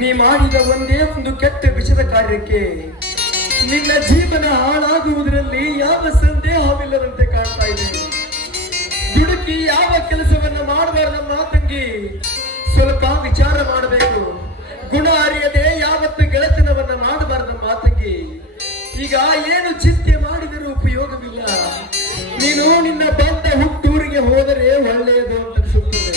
ನೀ ಮಾಡಿದ ಒಂದೇ ಒಂದು ಕೆಟ್ಟ ವಿಷದ ಕಾರ್ಯಕ್ಕೆ ನಿನ್ನ ಜೀವನ ಹಾಳಾಗುವುದರಲ್ಲಿ ಯಾವ ಸಂದೇಹವಿಲ್ಲದಂತೆ ಕಾಣ್ತಾ ಇದೆ. ದುಡುಕಿ ಯಾವ ಕೆಲಸವನ್ನ ಮಾಡಬಾರ್ದಮ್ಮ ತಂಗಿ, ಸ್ವಲ್ಪ ವಿಚಾರ ಮಾಡಬೇಕು. ಗುಣ ಅರಿಯದೆ ಯಾವತ್ತು ಗೆಳೆತನವನ್ನ ಮಾಡಬಾರ್ದಮ್ಮ ತಂಗಿ. ಈಗ ಏನು ಚಿಂತೆ ಮಾಡಿದರೂ ಉಪಯೋಗವಿಲ್ಲ. ನೀನು ನಿನ್ನ ಬಂದ ಹುಟ್ಟೂರಿಗೆ ಹೋದರೆ ಒಳ್ಳೆಯದು ಅಂತ ಅನಿಸುತ್ತದೆ.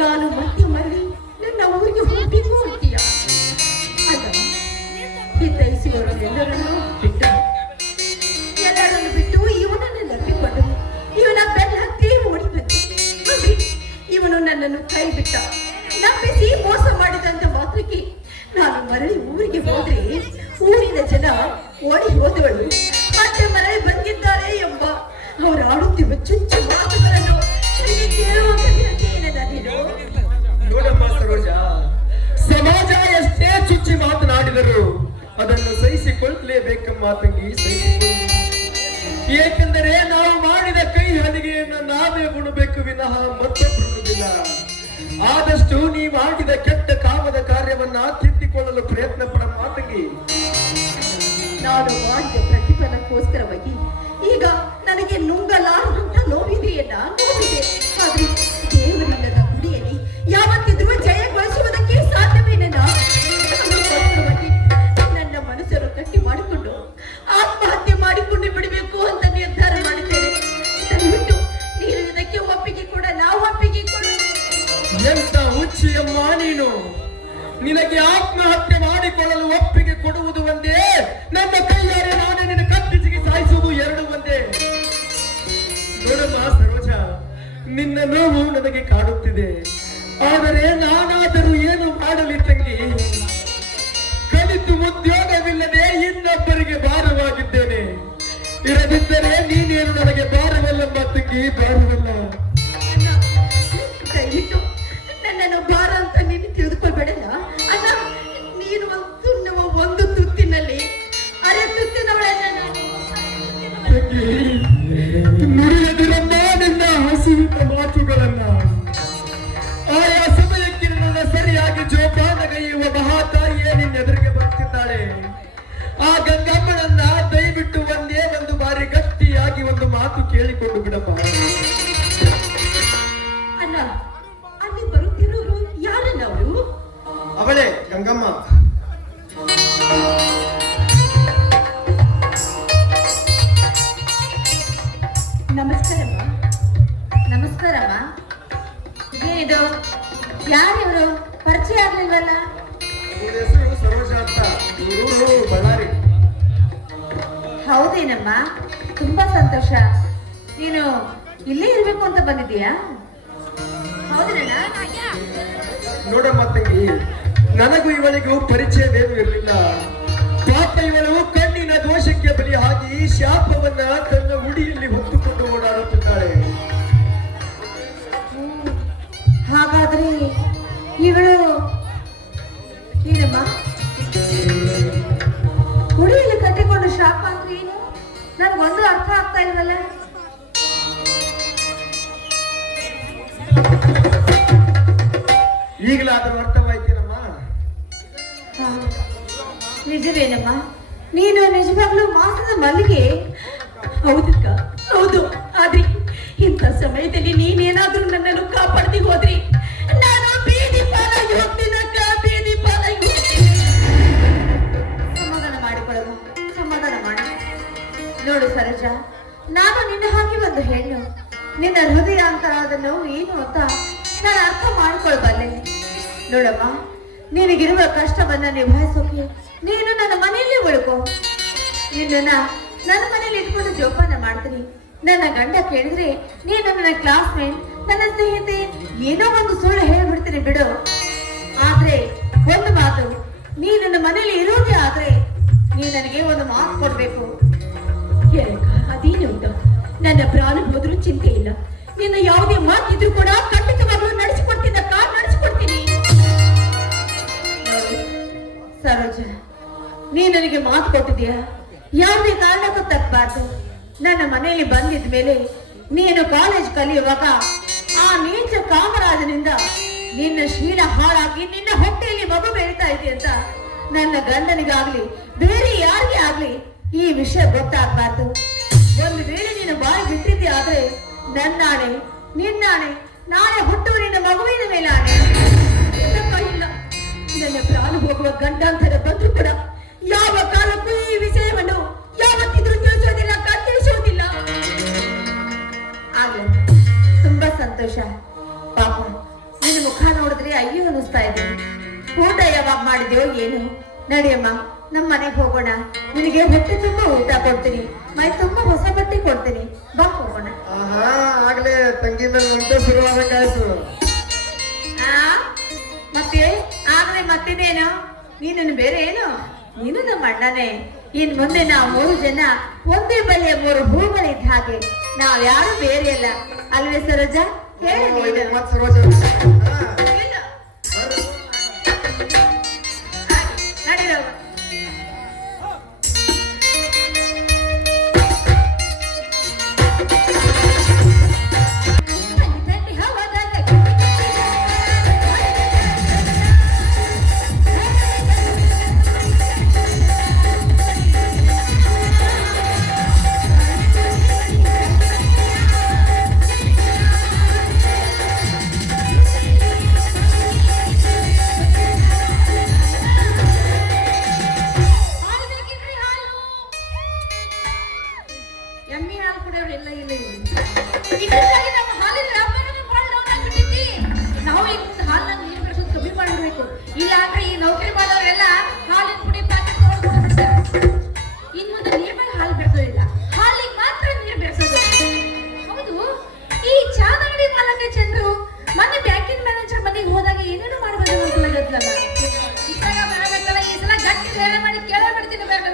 ನಾನು ಮತ್ತೆ ಮರಳಿ ನನ್ನ ಊರಿಗೆ ಹೋಗ್ಬೇಕು ಅಂತೀಯ? ಅಲ್ಲ, ಹಿತೈಸಿಗಳು ಎಲ್ಲರನ್ನು ಬಿಟ್ಟು ಇವನನ್ನು ನಂಬಿಕೊಂಡು ಇವನ ಬೆನ್ನ ಹತ್ತಿ ಓಡಿ ಬಂದೆ. ಇವನು ನನ್ನನ್ನು ಕೈ ಬಿಟ್ಟ, ನಂಬಿಸಿ ಮೋಸ ಮಾಡಿದಂತ ಮಾತ್ರಕ್ಕೆ ನಾನು ಮರಳಿ ಊರಿಗೆ ಹೋದ್ರೆ ಊರಿನ ಜನ ಓಡಿ ಹೋದವಳು ಮತ್ತೆ ಮರಳಿ ಬಂದಿದ್ದಾರೆ ಎಂಬ ಅವರು ಆಡುತ್ತಿರುವ ಚುಚ್ಚು ಮಾತುಗಳನ್ನು ನೋಡಮ್ಮ ಸರೋಜ, ಸಮಾಜ ಎಷ್ಟೇ ಚುಚ್ಚಿ ಮಾತನಾಡಿದರು ಅದನ್ನು ಸಹಿಸಿಕೊಳ್ಳಲೇಬೇಕಮ್ಮ ತಂಗಿ, ಸಹಿಸಿಕೊಳ್ಳಿ. ಏಕೆಂದರೆ ನಾವು ಮಾಡಿದ ಕೈ ಹಲಿಗೆಯನ್ನು ನಾವೇ ಉಣಬೇಕು ವಿನಃ ಮತ್ತೊಬ್ಬರು ಉಣುವುದಿಲ್ಲ. ಆದಷ್ಟು ನೀ ಮಾಡಿದ ಕೆಟ್ಟ ಕಾಮದ ಕಾರ್ಯವನ್ನ ತಿದ್ದಿಕೊಳ್ಳಲು ಪ್ರಯತ್ನ ಪಡಮ್ಮ ತಂಗಿ. ನಾನು ಮಾಡಿದ ಪ್ರತಿಫಲಕ್ಕೋಸ್ಕರವಾಗಿ ಈಗ ನನಗೆ ನುಂಗಲಾರದಂತ ನೋವಿದೆಯಲ್ಲ, ನೋವಿದೆ. ಆದ್ರೆ ದೇವರಿಲ್ಲದ ಗುಡಿಯಲ್ಲಿ ಯಾವತ್ತಿದ್ರೂ ಜಯಗೊಳಿಸುವುದಕ್ಕೆ ಸಾಧ್ಯವೇನ? ನನ್ನ ಮನಸ್ಸನ್ನು ಗಟ್ಟಿ ಮಾಡಿಕೊಂಡು ಆತ್ಮಹತ್ಯೆ ಮಾಡಿಕೊಂಡು ಬಿಡಬೇಕು ಅಂತ ನಿರ್ಧಾರ ಮಾಡಿದ್ದೇನೆ. ದಯವಿಟ್ಟು ನೀನು ಇದಕ್ಕೆ ಒಪ್ಪಿಗೆ ಕೂಡ ನಾವು ಒಪ್ಪಿಗೆ ಕೊಡು. ಎಂತ ಹುಚ್ಚಿಯಮ್ಮ ನೀನು! ನಿನಗೆ ಆತ್ಮಹತ್ಯೆ ಮಾಡಿಕೊಳ್ಳಲು ಒಪ್ಪಿಗೆ ಕೊಡುವುದು ಒಂದೇ, ನನ್ನ ಕೈಯಾರೆ ನಾನೇ ನಿನ್ನ ಕತ್ತಿಸಿಗೆ ಸಾಯಿಸುವುದು ಎರಡು ಒಂದೇ. ನೋಡಮ್ಮ ಸರೋಜ, ನಿನ್ನ ನೋವು ನನಗೆ ಕಾಡುತ್ತಿದೆ. ಆದರೆ ನಾನಾದರೂ ಏನು ಮಾಡಲಿ ತಂಗಿ? ಕಲಿತು ಉದ್ಯೋಗವಿಲ್ಲದೆ ಇನ್ನೊಬ್ಬರಿಗೆ ಭಾರವಾಗಿದ್ದೇನೆ. ಇರದಿದ್ದರೆ ನೀನೇನು ನನಗೆ ಭಾರವಲ್ಲಮ್ಮ ತಂಗಿ, ಭಾರವಲ್ಲ. ದಯವಿಟ್ಟು ನನ್ನನ್ನು ಭಾರ ಅಂತ ನೀನು ತಿಳಿದುಕೊಳ್ಬೇಡಲ್ಲ ಅಣ್ಣ. ನೀನು ಒಂದು ತುತ್ತಿನಲ್ಲಿ ಅರೆ ತುತ್ತಿನವಳನ್ನ ನುಡಿಯದಿರಮ್ಮ ನಿನ್ನ ಹಸುವಿನ ಮಾತುಗಳನ್ನ. ಆಯಾ ಸಮಯಕ್ಕೆ ನನ್ನ ಸರಿಯಾಗಿ ಜೋಪಾನಗೈಯುವ ಮಹಾತಾಯಿಯೇ ನಿನ್ನೆದುರಿಗೆ ಬರ್ತಿದ್ದಾಳೆ. ಆ ಗಂಗಮ್ಮನನ್ನ ದಯವಿಟ್ಟು ಒಂದೇ ಒಂದು ಬಾರಿ ಗಟ್ಟಿಯಾಗಿ ಒಂದು ಮಾತು ಕೇಳಿಕೊಂಡು ಬಿಡಪ್ಪ. ಅಣ್ಣ, ಅಲ್ಲಿ ಬರುತ್ತಿರೋರು ಯಾರನ್ನ? ಅವರು ಅವಳೇ ಗಂಗಮ್ಮ. ನಮಸ್ಕಾರಮ್ಮ. ನಮಸ್ಕಾರಮ್ಮ. ಇದೇನಿದು? ಯಾರಿವರು? ಪರಿಚಯ ಆಗ್ಲಿಲ್ವಲ್ಲ? ಹೆಸರು ಸರೋಜ ಅಂತ, ಊರು ಬಳ್ಳಾರಿ. ಹೌದೇನಮ್ಮ, ತುಂಬಾ ಸಂತೋಷ. ನೀನು ಇಲ್ಲೇ ಇರ್ಬೇಕು ಅಂತ ಬಂದಿದ್ದೀಯಾ? ಹೌದೇನ? ನೋಡಮ್ಮ ತಂಗಿ, ನನಗೂ ಇವಳಿಗೂ ಪರಿಚಯವೇನು ಇರಲಿಲ್ಲ. ಪಾಪ ಇವಳು ಕಣ್ಣಿನ ದೋಷಕ್ಕೆ ಬಲಿಯಾಗಿ ಶಾಪವನ್ನ ತನ್ನ ಉಡಿಯಲ್ಲಿ ಹೊತ್ತುಕೊಂಡು ಓಡಾಡುತ್ತಿದ್ದಾಳೆ. ಹಾಗಾದ್ರೆ ಇವಳು ಏನಮ್ಮ ಉಡಿಯಲ್ಲಿ ಕಟ್ಟಿಕೊಂಡು ಶಾಪ ಅಂದ್ರೆ ಏನು? ನನ್ಗೊಂದು ಅರ್ಥ ಆಗ್ತಾ ಇಲ್ವಲ್ಲ. ಈಗಲಾದರೂ ಅರ್ಥವಾಯ್ತೇನಮ್ಮ? ನಿಜವೇನಮ್ಮ, ನೀನು ನಿಜವಾಗ್ಲೂ ಮಾಸದ ಮಲ್ಲಿಗೆ? ಹೌದಕ್ಕ, ಹೌದು. ಆದ್ರೆ ಇಂಥ ಸಮಯದಲ್ಲಿ ನೀನೇನಾದ್ರೂ ನನ್ನನ್ನು ಕಾಪಾಡ್ತಿ ಹೋದ್ರಿ ನಾನು ಬೀದಿ ಪಾಲಾಗಿ ಹೋಗ್ತೀನಕ್ಕ, ಬೀದಿ ಪಾಲಾಗಿ ಹೋಗ್ತೀನಿ. ಸಮಾಧಾನ ಮಾಡಿಕೊಳ್ಳಮ್ಮ, ಸಮಾಧಾನ ಮಾಡಿ. ನೋಡು ಸರೋಜ, ನಾನು ನಿನ್ನ ಹಾಗೆ ಒಂದು ಹೆಣ್ಣು. ನಿನ್ನ ಹೃದಯ ಅಂತರಾದ ನೋವು ಏನು ಅಂತ ನಾನು ಅರ್ಥ ಮಾಡ್ಕೊಳ್ಬಲ್ಲೆ. ನೋಡಮ್ಮ, ನಿನಗಿರುವ ಕಷ್ಟವನ್ನ ನಿಭಾಯಿಸೋಕೆ ನೀನು ನನ್ನ ಮನೆಯಲ್ಲೇ ಉಳ್ಕೋ. ನಿನ್ನ ನನ್ನ ಮನೇಲಿ ಇಟ್ಕೊಂಡು ಜೋಪಾನ ಮಾಡ್ತೀನಿ. ನನ್ನ ಗಂಡ ಕೇಳಿದ್ರೆ ನೀನು ನನ್ನ ಕ್ಲಾಸ್ಮೇಟ್, ನನ್ನ ಸ್ನೇಹಿತೆ, ಏನೋ ಒಂದು ಸುಳ್ಳು ಹೇಳ್ಬಿಡ್ತೀನಿ ಬಿಡು. ಆದ್ರೆ ಒಂದು ಮಾತು, ನೀ ನನ್ನ ಮನೇಲಿ ಇರೋದೇ ಆದ್ರೆ ನೀ ನನಗೆ ಒಂದು ಮಾತು ಕೊಡ್ಬೇಕು. ಅದೇನು ಅಂತ ನನ್ನ ಪ್ರಾಣ ಹೋದ್ರೂ ಚಿಂತೆ ಇಲ್ಲ. ನಿನ್ನ ಯಾವುದೇ ಮಾತಿದ್ರು ಕೂಡ ಖಂಡಿತವಾಗ್ಲೂ ನಡೆಸಿಕೊಡ್ತೀನಕ್ಕ, ನಡೆಸಿಕೊಡ್ತೀನಿ. ಸರೋಜ, ನೀ ನನಗೆ ಮಾತು ಕೊಟ್ಟಿದೀಯ, ಯಾವುದೇ ಕಾರಣಕ್ಕೂ ತಪ್ಪಬಾರ್ದು. ನನ್ನ ಮನೆಯಲ್ಲಿ ಬಂದಿದ ಮೇಲೆ ನೀನು ಕಾಲೇಜ್ ಕಲಿಯುವಾಗ ಆ ನೀಚ ಕಾಮರಾಜನಿಂದ ನಿನ್ನ ಶೀಲ ಹಾಳಾಗಿ ನಿನ್ನ ಹೊಟ್ಟೆಯಲ್ಲಿ ಮಗು ಬೆಳೀತಾ ಇದೆ ಅಂತ ನನ್ನ ಗಂಡನಿಗಾಗ್ಲಿ ಬೇರೆ ಯಾರಿಗೆ ಆಗ್ಲಿ ಈ ವಿಷಯ ಗೊತ್ತಾಗ್ಬಾರ್ದು. ಒಂದು ವೇಳೆ ನೀನು ಬಾಯಿ ಬಿಟ್ಟಿದ್ದೆ ಆದ್ರೆ ನನ್ನಾಣೆ ನಿನ್ನಾಣೆ ನಾಳೆ ಹುಟ್ಟುವ ನಿನ್ನ ಮಗುವಿನ ಮೇಲೆ ಆಣೆ. ಇಲ್ಲ, ನನ್ನ ಪ್ರಾಣ ಹೋಗುವ ಗಂಡಾಂತರ ಬಂದ್ರು ಕೂಡ ಯಾವ ಕಾಲಕ್ಕೂ ಈ ವಿಷಯವನ್ನು ಯಾವತ್ತಿದ್ರೂ ತಿಳಿಸೋದಿಲ್ಲ, ತಿಳಿಸೋದಿಲ್ಲ. ಆಗ್ಲಿ, ತುಂಬಾ ಸಂತೋಷ. ಪಾಪ ನಿನ್ನ ಮುಖ ನೋಡಿದ್ರೆ ಅಯ್ಯೋ ಅನಿಸ್ತಾ ಇದೆ. ಊಟ ಯಾವಾಗ ಮಾಡಿದ್ಯೋ ಏನು? ನಡಿಯಮ್ಮ, ನಮ್ಮ ಮನೆಗೆ ಹೋಗೋಣ. ನಿನಗೆ ಹೊಟ್ಟೆ ತುಂಬಾ ಊಟ ಕೊಡ್ತೀನಿ, ಮೈ ತುಂಬಾ ಹೊಸ ಬಟ್ಟೆ ಕೊಡ್ತೀನಿ. ಬಾ ಹೋಗೋಣ. ಆಗ್ಲೇ ತಂಗಿ ಮೇಲೆ ಮುಂದೆ ಶುರುವಾಗಬೇಕಾಯ್ತು. ಮತ್ತೆ ಆಗ್ಲೇ ಮತ್ತಿನೇನು? ನೀನು ಬೇರೆ ಏನು? ನೀನು ನಮ್ಮ ಅಣ್ಣನೇ. ಇನ್ ಮುಂದೆ ನಾವು 3 ಜನ ಒಂದೇ ಬಳ್ಳಿಯ 3 ಹೂಗಳಿದ್ದ ಹಾಗೆ. ನಾವ್ಯಾರು ಬೇರೆ ಅಲ್ಲ ಅಲ್ವೇ ಸರೋಜಾ? ಹೇಳಿ ಸರೋಜ ನಡೀರೋ. ಎಮ್ಮಿ ಹಾಲು ಕುಡಿಯೋರು ಎಲ್ಲ ಇಲ್ಲ ಇದಕ್ಕಾಗಿ ನಮ್ಮ ಹಾಲಿನ ವ್ಯಾಪಾರನೇ ಭಾಳ ಡೌನ್ ಆಗ್ಬಿಟ್ಟೈತಿ. ನಾವು ಈಗ ಹಾಲನ್ನ ನೀರು ಬೆಳೆಸೋದು ಕಮ್ಮಿ ಮಾಡಬೇಕು. ಇಲ್ಲ ಅಂದ್ರೆ ಈ ನೌಕರಿ ಮಾಡೋರೆಲ್ಲ ಹಾಲಿನ ಪುಡಿ ಪ್ಯಾಕೆಟ್ ತೊಗೊಂಡ್ಬಿಡ್ತಾರೆ. ಇನ್ನು ಮುಂದೆ ನೀರ್ ಮೇಲೆ ಹಾಲು ಬೆಳೆಸೋದಿಲ್ಲ, ಹಾಲಿಗೆ ಮಾತ್ರ ನೀರು ಬೆಳೆಸೋದು. ಹೌದು, ಈ ಚಾದ ಅಂಗಡಿ ಮಾಲಕ ಚಂದ್ರು ಮೊನ್ನೆ ಬ್ಯಾಂಕಿನ ಮ್ಯಾನೇಜರ್ ಮನೆಗೆ ಹೋದಾಗ ಏನೇನೋ ಮಾಡಬಹುದು ಅಂತ ಇತ್ತಾಗ ಬರಬೇಕಲ್ಲ. ಈ ಸಲ ಗಟ್ಟಿ ಧೈರ್ಯ ಮಾಡಿ ಕೇಳೇ ಬಿಡ್ತೀನಿ. ಬೇಡ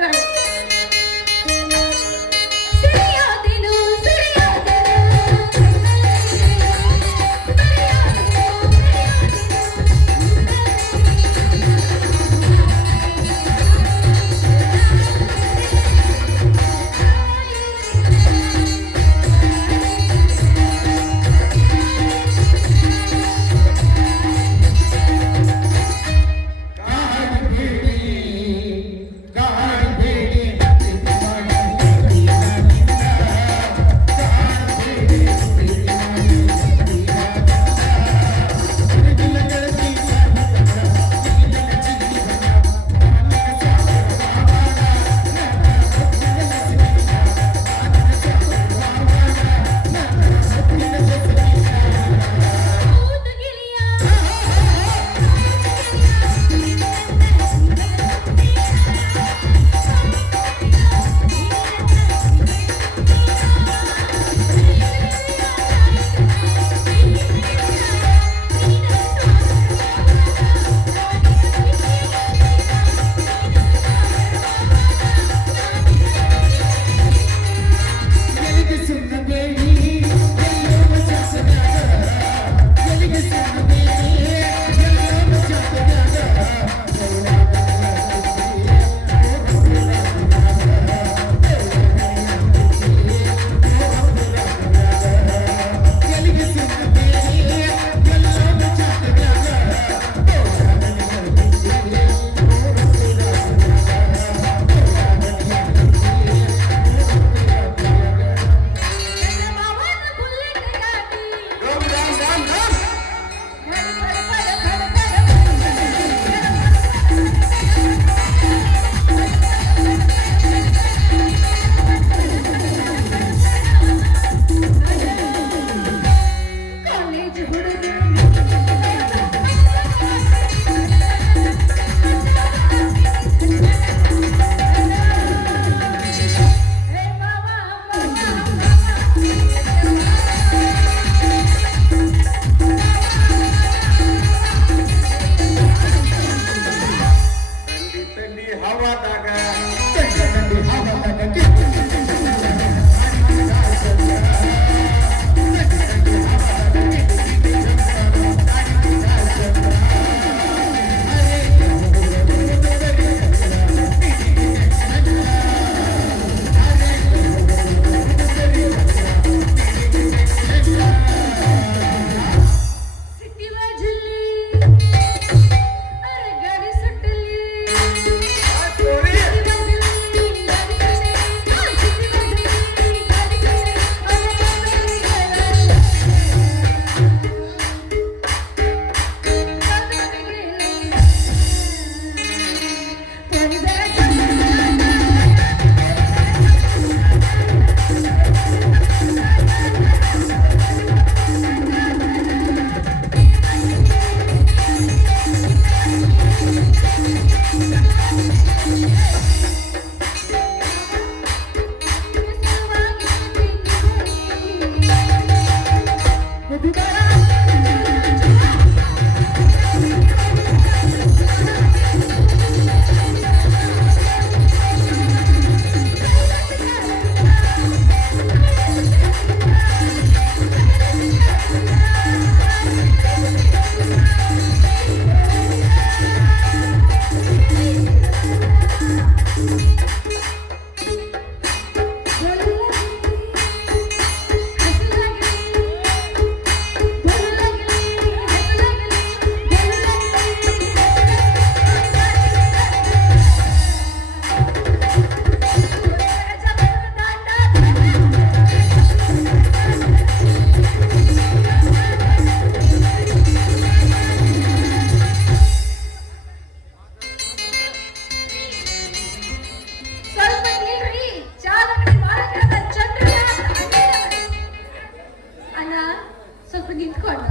ಇಟ್ಕೊಂಡ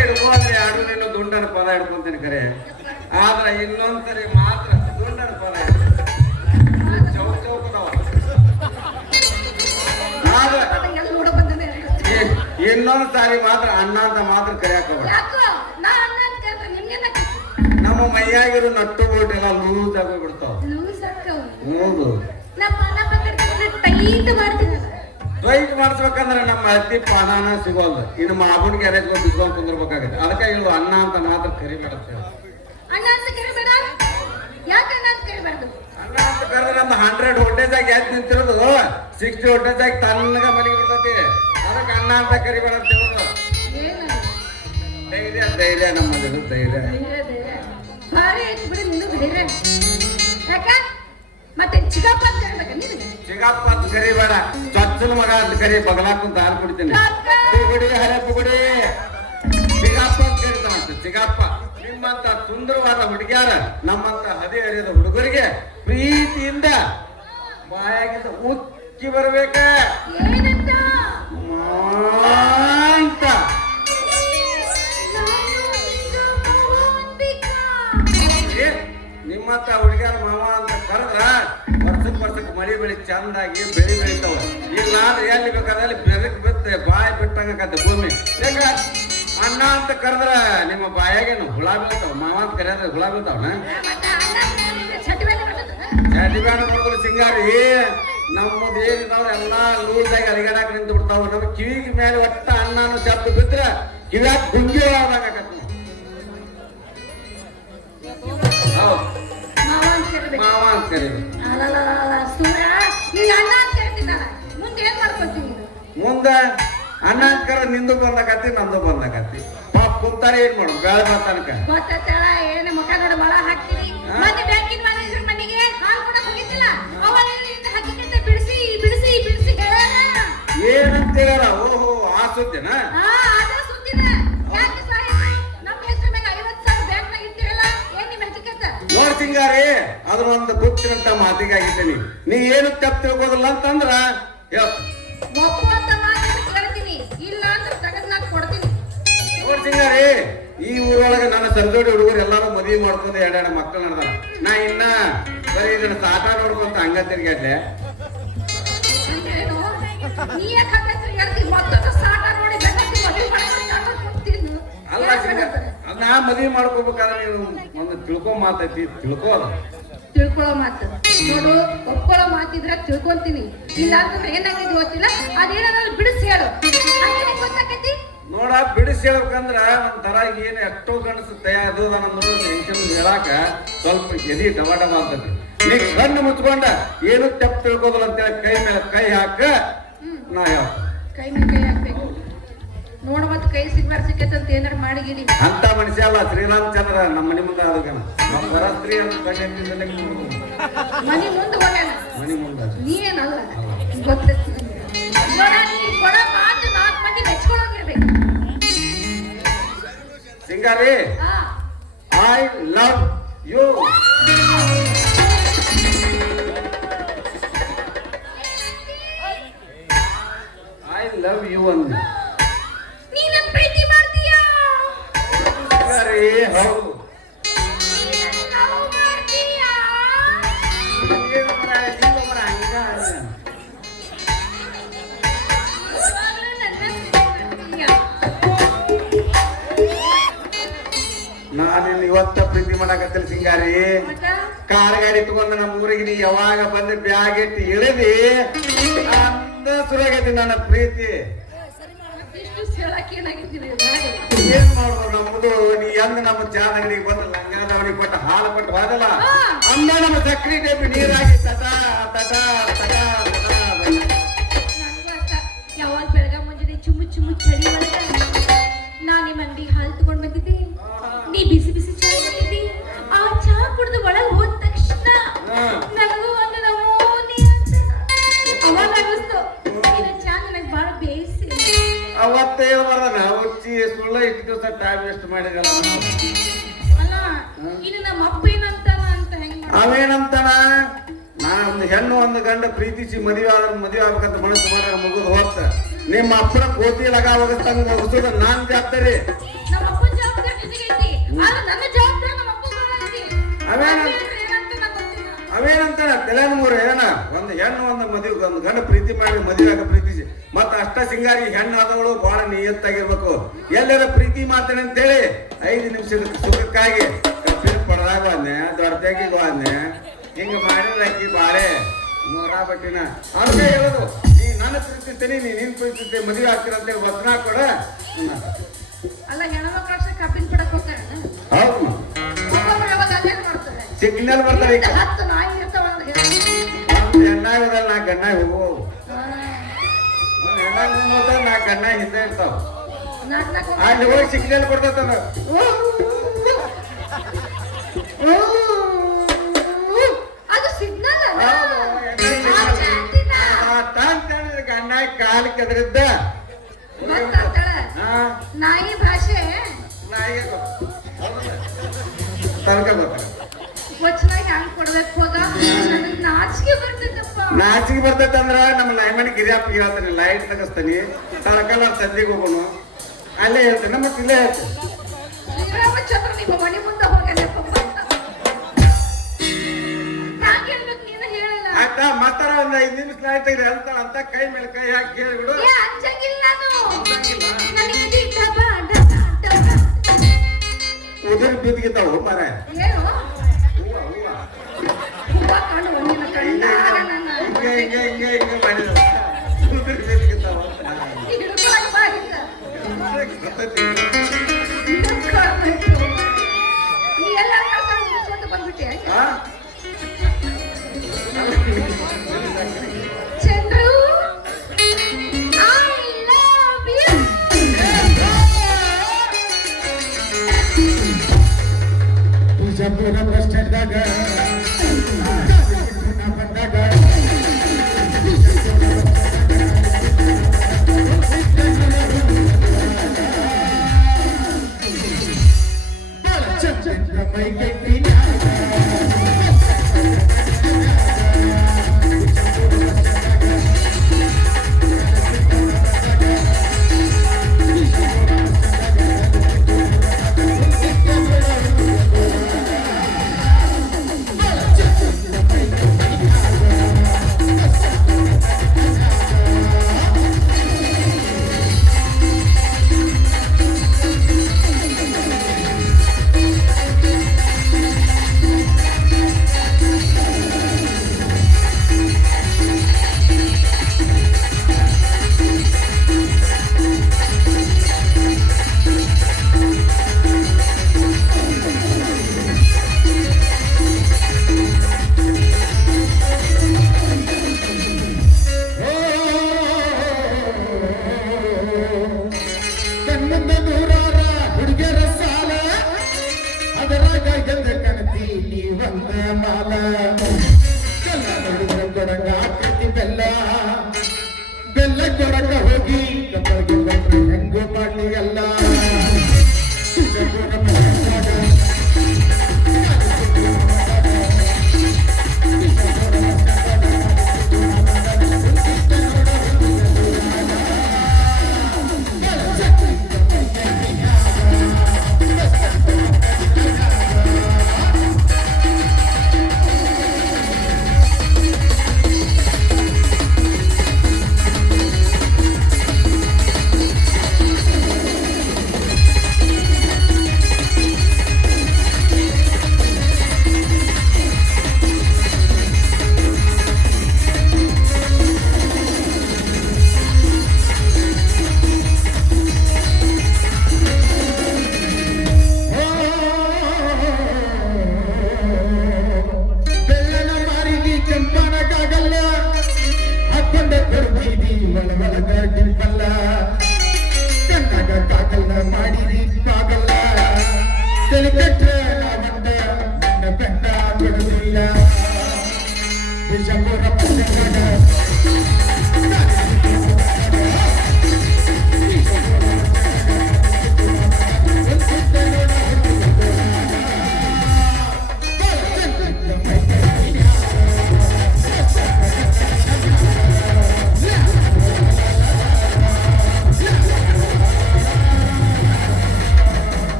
ಹಿಡ್ಬೋದು ಯಾರು ನೀನು ದುಂಡನ ಪದ ಹಿಡ್ಕೊಂತೀನಿ ಕರೆ ಆದ್ರೆ ಇನ್ನೊಂದ್ಸರಿ ಮಾತ್ರ ದುಂಡನ ಪದ ಚೌಕ್ ಚೌಕದವ ಆದ್ರೆ ಎಲ್ಲ ನೋಡ ಬಂದನೆ ಇನ್ನೊಂದ್ ಸಾರಿ ಮಾತ್ರ ಅಣ್ಣ ಅಂತ ಮಾತ್ರ ಕರೆಯಾಕ ಯಾಕೋ ನಾ ಅಣ್ಣ ಅಂತ ಕೇಳ್ತ ನಿಮ್ಗೆಲ್ಲ ನಮ್ಮ ಮೈಯಾಗಿರೋ ನಟ್ಟು ಬೋಟ್ ಎಲ್ಲ ಲೂಸ್ ಆಗಿ ಬಿಡ್ತಾವ ಲೂಸ್ ಹಾಕವು ಹೌದು ನಮ್ಮ ಅಣ್ಣ ಬಂದಿರ್ತಾರೆ ಟೈಟ್ ಮಾಡ್ತೀನಲ್ಲ ದ್ವೈಟ್ ಮಾಡಿಸ್ಬೇಕಂದ್ರೆ ನಮ್ಮ ಅತ್ತಿ ಪಾನಾನ ಸಿಗೋಲ್ದು ಇನ್ನು ಮಾಬುನ್ ಗ್ಯಾರೇಜ್ ಹೋಗಿ ಬಿದ್ಕೊಂಡು ಕುಂದಿರ್ಬೇಕಾಗತ್ತೆ ಅದಕ್ಕೆ ಇವ್ರು ಅಣ್ಣ ಅಂತ ಮಾತ್ರ ಕರಿಬೇಡತ್ತೆ ಅಣ್ಣ ಅಂತ ಕರಿಬೇಡ ಯಾಕೆ ಅಣ್ಣ ಅಂತ ಕರಿಬಾರ್ದು ಅಣ್ಣ ಅಂತ ಕರೆದ್ರೆ ನಮ್ಮ 100 ವೋಲ್ಟೇಜ್ ಆಗಿ ಯಾಕೆ ನಿಂತಿರೋದು 60 ವೋಲ್ಟೇಜ್ ಆಗಿ ತಣ್ಣಗ ಮನೆಗೆ ಬಿಡ್ತೈತಿ ಅದಕ್ಕೆ ಅಣ್ಣ ಅಂತ ಕರಿಬೇಡ ಅಂತ ಹೇಳೋದು ಏನದು ಧೈರ್ಯ ಧೈರ್ಯ ನಮ್ಮದು ಧೈರ್ಯ ಭಾರಿ ಐತಿ ಬಿಡಿ ನೀನು ಧೈರ್ಯ ಯಾಕ ಮತ್ತೆ ಚಿಕ್ಕಪ್ಪ ಅಂತ ಹೇಳ್ಬೇಕ ನೀನು ಚಿಗಪ್ಪ ಅಂತ ಕರಿಬೇಡ ಚೊಚ್ಚಲ ಮಗ ಅಂತ ಕರಿ ಬಗಲಾಕುಂತ ಹಾಲು ಕುಡಿತೀನಿ ಪುಗುಡಿ ಹಳೆ ಪುಗುಡಿ ಚಿಗಪ್ಪ ಅಂತ ಕರಿತಾವಂತ ಚಿಗಪ್ಪ ನಿಮ್ಮಂತ ಸುಂದರವಾದ ಹುಡುಗಿಯಾರ ನಮ್ಮಂತ ಹದಿಹರಿಯದ ಹುಡುಗರಿಗೆ ಪ್ರೀತಿಯಿಂದ ಬಾಯಾಗಿಂದ ಉಕ್ಕಿ ಬರ್ಬೇಕ ಏನಂತ ಅಂತ ಏ, ನಿಮ್ಮಂತ ಹುಡುಗಿಯಾರ ಮಾವ ಅಂತ ಕರೆದ್ರ ವರ್ಷಕ್ಕೆ ಮಳಿ ಬೆಳಿ ಚಂದಾಗಿ ಬೆಳಿ ಬೆಳಿತಾವ ಇಲ್ಲ ಅಂದ್ರೆ ಎಲ್ಲಿ ಬೇಕಾದ್ರೆ ಅಲ್ಲಿ ಬೆರಕ್ ಬಿತ್ತೆ ಬಾಯಿ ಬಿಟ್ಟಂಗತ್ತೆ ಭೂಮಿ ಯಾಕ ಅಣ್ಣ ಅಂತ ಕರೆದ್ರ ನಿಮ್ಮ ಬಾಯಾಗೇನು ಹುಳ ಬೀಳ್ತಾವ ಮಾವ ಅಂತ ಕರೆದ್ರೆ ಹುಳ ಬೀಳ್ತಾವನ ಚಟಿಬ್ಯಾಣ ನೋಡಿದ್ರು ಸಿಂಗಾರಿ ನಮ್ಮದು ಏನಿದಾವ ಎಲ್ಲ ಲೂಸ್ ಆಗಿ ಅಲಿಗಾಡಾಕ ನಿಂತು ಬಿಡ್ತಾವ ನಮ್ಮ ಕಿವಿಗೆ ಮೇಲೆ ಒಟ್ಟ ಅಣ್ಣನ ಶಬ್ದ ಬಿದ್ರೆ ಕಿವ್ಯಾಕ ಗುಂಗಿ ಆದಂಗಾಗತ್ತೆ ಹೌದು ಮಾವ ಅಂತ ಕರೀಬೇಕು ಮುಂದ ಅಣ್ಣ ಅಂತ ಕರ ನಿಂದು ಬಂದಾಕತ್ತಿ ನಂದು ಬಂದಾಕತ್ತಿ ಪಾಪ ಕುಂತಾರ ಏನ್ ಮಾಡು ಬೇಳ ತನಕ ಏನು ಮುಖ ನೋಡಿ ಮಳ ಹಾಕ್ತೀನಿ ಮತ್ತೆ ಬ್ಯಾಂಕಿನ ಮ್ಯಾನೇಜರ್ ಮನೆಗೆ ಹಾಲು ಕೂಡ ಹೋಗಿದ್ದಿಲ್ಲ ಅವಳೆಲ್ಲ ಹಾಕಿಕಂತ ಬಿಡಿಸಿ ಬಿಡಿಸಿ ಬಿಡಿಸಿ ಹೇಳ್ಯಾರ ಏನಂತ ಹೇಳ್ಯಾರ ಓಹೋ ಆ ಸುದ್ದಿನ ಅದ ಸುದ್ದಿನ ಯಾಕೆ ಸಾಹೇಬ್ರೆ ನಮ್ಮ ಹೆಸರು ಮೇಲೆ 50,000 ಬ್ಯಾಂಕ್ನಾಗ ಇರ್ತೀರಲ್ಲ ಏನ್ ನಿಮ್ಮ ಹಚ್ಚಿಕತ್ತ ನೋಡ್ ಸಿಂಗಾರಿ ಅದ್ರ ಒಂದು ಗೊತ್ತಿರಂತ ಮಾತಿಗೆ ಆಗಿದ್ದೀನಿ ನೀ ಏನು ತಪ್ಪು ತಿಳ್ಕೋದಿಲ್ಲ ಅಂತಂದ್ರ ಒಪ್ಪುವಂತ ಮಾತನ್ನ ಕೇಳ್ತೀನಿ ಇಲ್ಲ ಅಂದ್ರೆ ತಗದ್ನಾಗ ಕೊಡ್ತೀನಿ ನೋಡ್ ಸಿಂಗಾರಿ ಈ ಊರೊಳಗೆ ನನ್ನ ಸರ್ಜೋಡಿ ಹುಡುಗರು ಎಲ್ಲಾರು ಮದುವೆ ಮಾಡ್ಕೊಂಡು ಎರಡೆರಡು ಮಕ್ಕಳು ನಡೆದಾರ ನಾ ಇನ್ನ ಬರೀ ಇದನ್ನ ಸಾಟ ನೋಡ್ಕೊಂತ ಹಂಗ ತಿರ್ಗಾಡ್ಲೆ ಅಂದ್ರೇನು ನೀ ಯಾಕೆ ಹಾಗಾದ್ರೆ ಹೇಳ್ತೀನಿ ಮತ್ತೊಂದು ಸಾಟ ನೋಡಿ ಬೆನ್ನತ್ತಿ ಮದುವೆ ಮಾಡ್ಕೊಂಡು ಕೊಡ್ತೀನಿ ಅಲ್ಲ ಸಿಂಗಾರಿ ನಾ ಮದುವೆ ಮಾಡ್ಕೋಬೇಕಾದ್ರೆ ನೀನು ಒಂದು ತಿಳ್ಕೊ ಮಾತೈತಿ ತಿಳ್ಕೋದ ತಿಳ್ಕೊಳ್ಳೋ ಮಾತು ನೋಡು ಒಪ್ಕೊಳ್ಳೋ ಮಾತಿದ್ರೆ ತಿಳ್ಕೊಂತೀನಿ ಇಲ್ಲ ಅಂತಂದ್ರೆ ಏನಾಗಿದೆ ಗೊತ್ತಿಲ್ಲ ಅದೇನಾದ್ರು ಬಿಡಿಸಿ ಹೇಳು ಹಂಗೆ ಗೊತ್ತಾಕೈತಿ ನೋಡ ಬಿಡಿಸಿ ಹೇಳ್ಬೇಕಂದ್ರ ಒಂಥರ ಏನ್ ಎಷ್ಟೋ ಗಣಸುತ್ತೆ ಅದು ನಮ್ಮದು ಟೆನ್ಷನ್ ಹೇಳಾಕ ಸ್ವಲ್ಪ ಎದಿ ಡಬ ಡಬ ಅಂತತಿ ನೀ ಕಣ್ಣು ಮುಚ್ಕೊಂಡ ಏನು ತಪ್ಪು ತಿಳ್ಕೋದಿಲ್ಲ ಅಂತೇಳಿ ಕೈ ಮೇಲೆ ಕೈ ಹಾಕ ನಾ ಹೇಳ್ತೀನಿ ಕೈ ಮೇಲೆ ಕೈ ಹಾಕ್ಬೇಕು ನೋಡ ಮತ್ತೆ ಕೈ ಸಿಕ್ಕೈತೆ ಅಂತ ಏನಾರು ಮಾಡಿಗಿರಿ ಅಂತ ಮನುಷ್ಯ ಅಲ್ಲ ಶ್ರೀರಾಮಚಂದ್ರ ನಮ್ಮ ಮನೆ ಮುಂದೆ ಆದಾಗ ನಮ್ಮ ಬರ ಸ್ತ್ರೀ ಅಂತ ಕಂಡಿದ್ದಲ್ಲಿ ಮನಿ ಮುಂದೆ ಹೋಗ್ಯಾನ ಮನೆ ಮುಂದೆ ನೀ ಏನಲ್ಲ ಗೊತ್ತೈತಿ ನೋಡ ನೀ ಕೊಡೋ ಮಾತು 4 ಮಂದಿ ಮೆಚ್ಕೊಳ್ಳೋಗಿರ್ಬೇಕು ಸಿಂಗಾರಿ I love you I love you ಅಂದ ನೀನ ಪ್ರೀತಿ ಮಾಡ್ತೀಯಾ ಸಿಂಗಾರಿ ಹೌದು ನಾನಿನ್ ಇವತ್ತ ಪ್ರೀತಿ ಮಾಡಕತ್ತಿಲ್ಲ ಸಿಂಗಾರಿ ಕಾರ್ ಗಾಡಿ ತಗೊಂಡ ನಮ್ಮ ಊರಿಗೆ ನೀ ಯಾವಾಗ ಬಂದು ಬ್ಯಾಗ್ ಇಟ್ಟು ಇಳಿದಿ ಅಂದ ಸುರಾಗೈತಿ ನನ್ನ ಪ್ರೀತಿ ಏನ್ ಮಾಡ್ಬೋದು ನಮ್ಮದು ನೀ ಎಂದ ನಮ್ಮ ಚಾ ಅಂಗಡಿಗೆ ಬಂದ ಲಂಗಾದವನಿಗೆ ಕೊಟ್ಟ ಹಾಲು ಕೊಟ್ಟು ಹೋದಲ್ಲ ಅಂದ ನಮ್ಮ ಸಕ್ರಿ ಟೈಪ್ ನೀರಾಗಿ ತಟ ತಟ ತಟ ತಟ ಯಾವಾಗ ಬೆಳಗ ಮುಂಜಾನೆ ಚುಮ್ಮು ಚುಮ್ಮು ಚಳಿ ಒಳಗ ನಾನು ನಿಮ್ಮ ಅಂಗಡಿ ಹಾಲು ತಗೊಂಡ್ ಬಂದಿದ್ದೆ ನೀ ಬಿಸಿ ಬಿಸಿ ಚಾ ಬಂದಿದ್ದಿ ಆ ಚಾ ಕುಡ್ದು ಒಳಗೆ ಹೋದ ತಕ್ಷಣ ನನಗೂ ಒಂದು ನಮೂನಿ ಅಂತ ಅವಾಗ ಅನಿಸ್ತು ಇನ್ನ ಚಾ ನನಗೆ ಬಹಳ ಬೇಯಿಸಿ ಅವತ್ತೇ ಬರೋಣ ಹುಚ್ಚಿ ಸುಳ್ಳ ಇಷ್ಟು ದಿವಸ ಟೈಮ್ ವೇಸ್ಟ್ ಮಾಡಿದಲ್ಲ ಅಲ್ಲ ಇನ್ನು ನಮ್ಮ ಅಪ್ಪ ಏನಂತಾನ ಅಂತ ಹೆಂಗ್ ಅವೇನಂತಾನ ನಾ ಒಂದು ಹೆಣ್ಣು ಒಂದು ಗಂಡ ಪ್ರೀತಿಸಿ ಮದುವೆ ಆಗ್ಬೇಕಂತ ಮನಸ್ಸು ಮಾಡ್ಯಾರ ಮುಗಿದು ಹೋಗ್ತ ನಿಮ್ಮ ಅಪ್ಪನ ಕೋತಿ ಲಗ ಒಗಸ್ತಂಗ ಒಗಸೋದು ನಾನ್ ಜವಾಬ್ದಾರಿ. ನಮ್ಮ ಅಪ್ಪನ ಜವಾಬ್ದಾರಿ ನಿನಗೈತಿ ಆದ್ರೆ ನನ್ನ ಜವಾಬ್ದಾರಿ ನಮ್ಮ ಅಪ್ಪನ ಐತಿ. ಅವೇನ ಏನಂತ ನಂಗೆ ಗೊತ್ತಿಲ್ಲ. ಅವೇನಂತ ತಲೆನ ಮೂರು ಏನ ಒಂದು ಹೆಣ್ಣು ಒಂದು ಮದುವೆ ಒಂದು ಗಂಡ ಪ್ರೀತಿ ಮಾಡಿ ಮದುವೆಯಾಗ ಪ್ರೀತಿಸಿ ಮತ್ತ ಅಷ್ಟ ಸಿಂಗಾರಿ ಹೆಣ್ಣು ಆದವಳು ಬಹಳ ನಿಯತ್ತಾಗಿರ್ಬೇಕು. ಎಲ್ಲರ ಪ್ರೀತಿ ಮಾಡ್ತೇನೆ ಅಂತೇಳಿ 5 ನಿಮಿಷದ ಸುಖಕ್ಕಾಗಿ ಕಬ್ಬಿನ ಪಡೆದಾಗ ಹೋದ್ನೆ ದೊಡ್ಡದಾಗಿಗೆ ಹೋದ್ನೆ ಹಿಂಗ ಮಾಡಿದ್ರೆ ಆಕಿ ಬಾಳೆ ಮೂರಾ ಬಟ್ಟಿನ ಅವ್ರಿಗೆ ಹೇಳೋದು ನೀ ನನ್ನ ಪ್ರೀತಿಸ್ತೇನೆ ನೀ ನಿನ್ ಪ್ರೀತಿಸ್ತೆ ಮದುವೆ ಆಗ್ತೀರ ಅಂತೇಳಿ ವಚನ ಕೊಡ. ಅಲ್ಲ ಹೆಣ್ಮಕ್ಳು ಅಷ್ಟೇ ಕಬ್ಬಿನ ಪಡಕ್ ಹೋಗ್ತಾರೆ. ಹೌದು ಒಬ್ಬೊಬ್ರು ಯಾವಾಗ ಅದೇನ್ ಮಾಡ್ತಾರೆ. ಸಿಗ್ನಲ್ ಬರ್ತಾರೆ ಈಗ 10 ನಾಯಿ ಇರ್ತಾವಲ್ಲ. ಒಂದು ಹೆಣ್ಣಾಗೋದಲ್ಲ 4 ಗಂಡ ಹೋಗು ಹೆಣ್ಣಾಗ ಹೋದ 4 ಗಂಡ ಹಿಂದೆ ಇರ್ತಾವ. ಅಲ್ಲಿ ಹೋಗಿ ಸಿಗ್ನಲ್ ಕೊಡ್ತೈತಲ್ಲ ಅದು ಸಿಗ್ನಲ್ ಅಲ್ಲ. ಗಂಡ ಕಾಲ್ ಕೆದರಿದ್ದ ಗೊತ್ತಾಗ್ತಾಳ. ನಾಯಿ ಭಾಷೆ ನಾಯಿಗೆ ತರ್ಕ ಗೊತ್ತ ವಚನ ಹ್ಯಾಂಗ್ ಕೊಡ್ಬೇಕು ಹೋದ ನನಗೆ ನಾಚಿಕೆ ಬರ್ತೈತಪ್ಪ. ನಾಚಿಗೆ ಬರ್ತೈತೆ ಅಂದ್ರ ನಮ್ಮ ಲೈಮಣಿ ಗಿರಿಯಪ್ಪ ಹೇಳ್ತಾನೆ ಲೈಟ್ ತಗಸ್ತಾನೆ ತಳಕಲ್ಲ ಸಂದಿಗೆ ಹೋಗೋಣ ಅಲ್ಲೇ ಹೇಳ್ತೇನೆ ಮತ್ತೆ ಇಲ್ಲೇ ಹೇಳ್ತೇನೆ. ಶ್ರೀರಾಮಚಂದ್ರ ನಿಮ್ಮ ಮನೆ ಮುಂದೆ ಹೋಗ್ಯಾನಪ್ಪ. ನಾನ್ ಹೇಳ್ಬೇಕು ನೀನು ಹೇಳಲ್ಲ. ಆಯ್ತಾ ಮಾತಾಡ ಒಂದ್ 5 ನಿಮಿಷ ಲೈಟ್ ತೆಗ್ದು ಹೇಳ್ತಾಳ ಅಂತ ಕೈ ಮೇಲೆ ಕೈ ಹಾಕಿ ಹೇಳ್ಬಿಡು. ಏ ಅಂಜಂಗಿಲ್ಲ ನಾನು. ನನಗೆ ಡಬ ಡಬ ಡಬ ಉದುರು ಬಿದ್ದಿಗಿತ್ತಾವು ಮರ ಏನು ಹೂವ ಹೂವ ಹೂವ ಕಾಣು ಒಂದಿನ ಕಣ್ಣಾಗ ನನ್ನ ಹಿಂಗೆ ಮಾಡಿದ ಉದುರು ಬಿದ್ದಿಗಿತ್ತಾವ ಹಿಡ್ಕೊಳಕ್ ಬಾಗಿಲ್ಲ. ಗೊತ್ತೈತಿ. ನೀ ಎಲ್ಲ ಅಂತ ಬಂದ್ಬಿಟ್ಟೆ. ಆ? Chandru I love you. Bijapur bus ಸ್ಟ್ಯಾಂಡ್ದಾಗ ಬಂದಾಗ ಚಂದ್ರ ಮೈಗೆ ಕಣ್ಣಂದ ನೂರಾರ ಹುಡುಗಿಯರ ಸಾಲ ಅದರಾಗ ಗೆದ್ದ ಕಣತಿ ನೀವಂದ ಮಾಲ ಕಲ್ಲ ನೋಡಿದ್ರೆ ಕೊಡಂಗ ಆಕೃತಿ ಬೆಲ್ಲ ಬೆಲ್ಲ ಕೊಡಕ ಹೋಗಿ ಕಬ್ಬಗೆ ಬಂದ್ರೆ ಹೆಂಗು ಮಾಡಿ ಎಲ್ಲ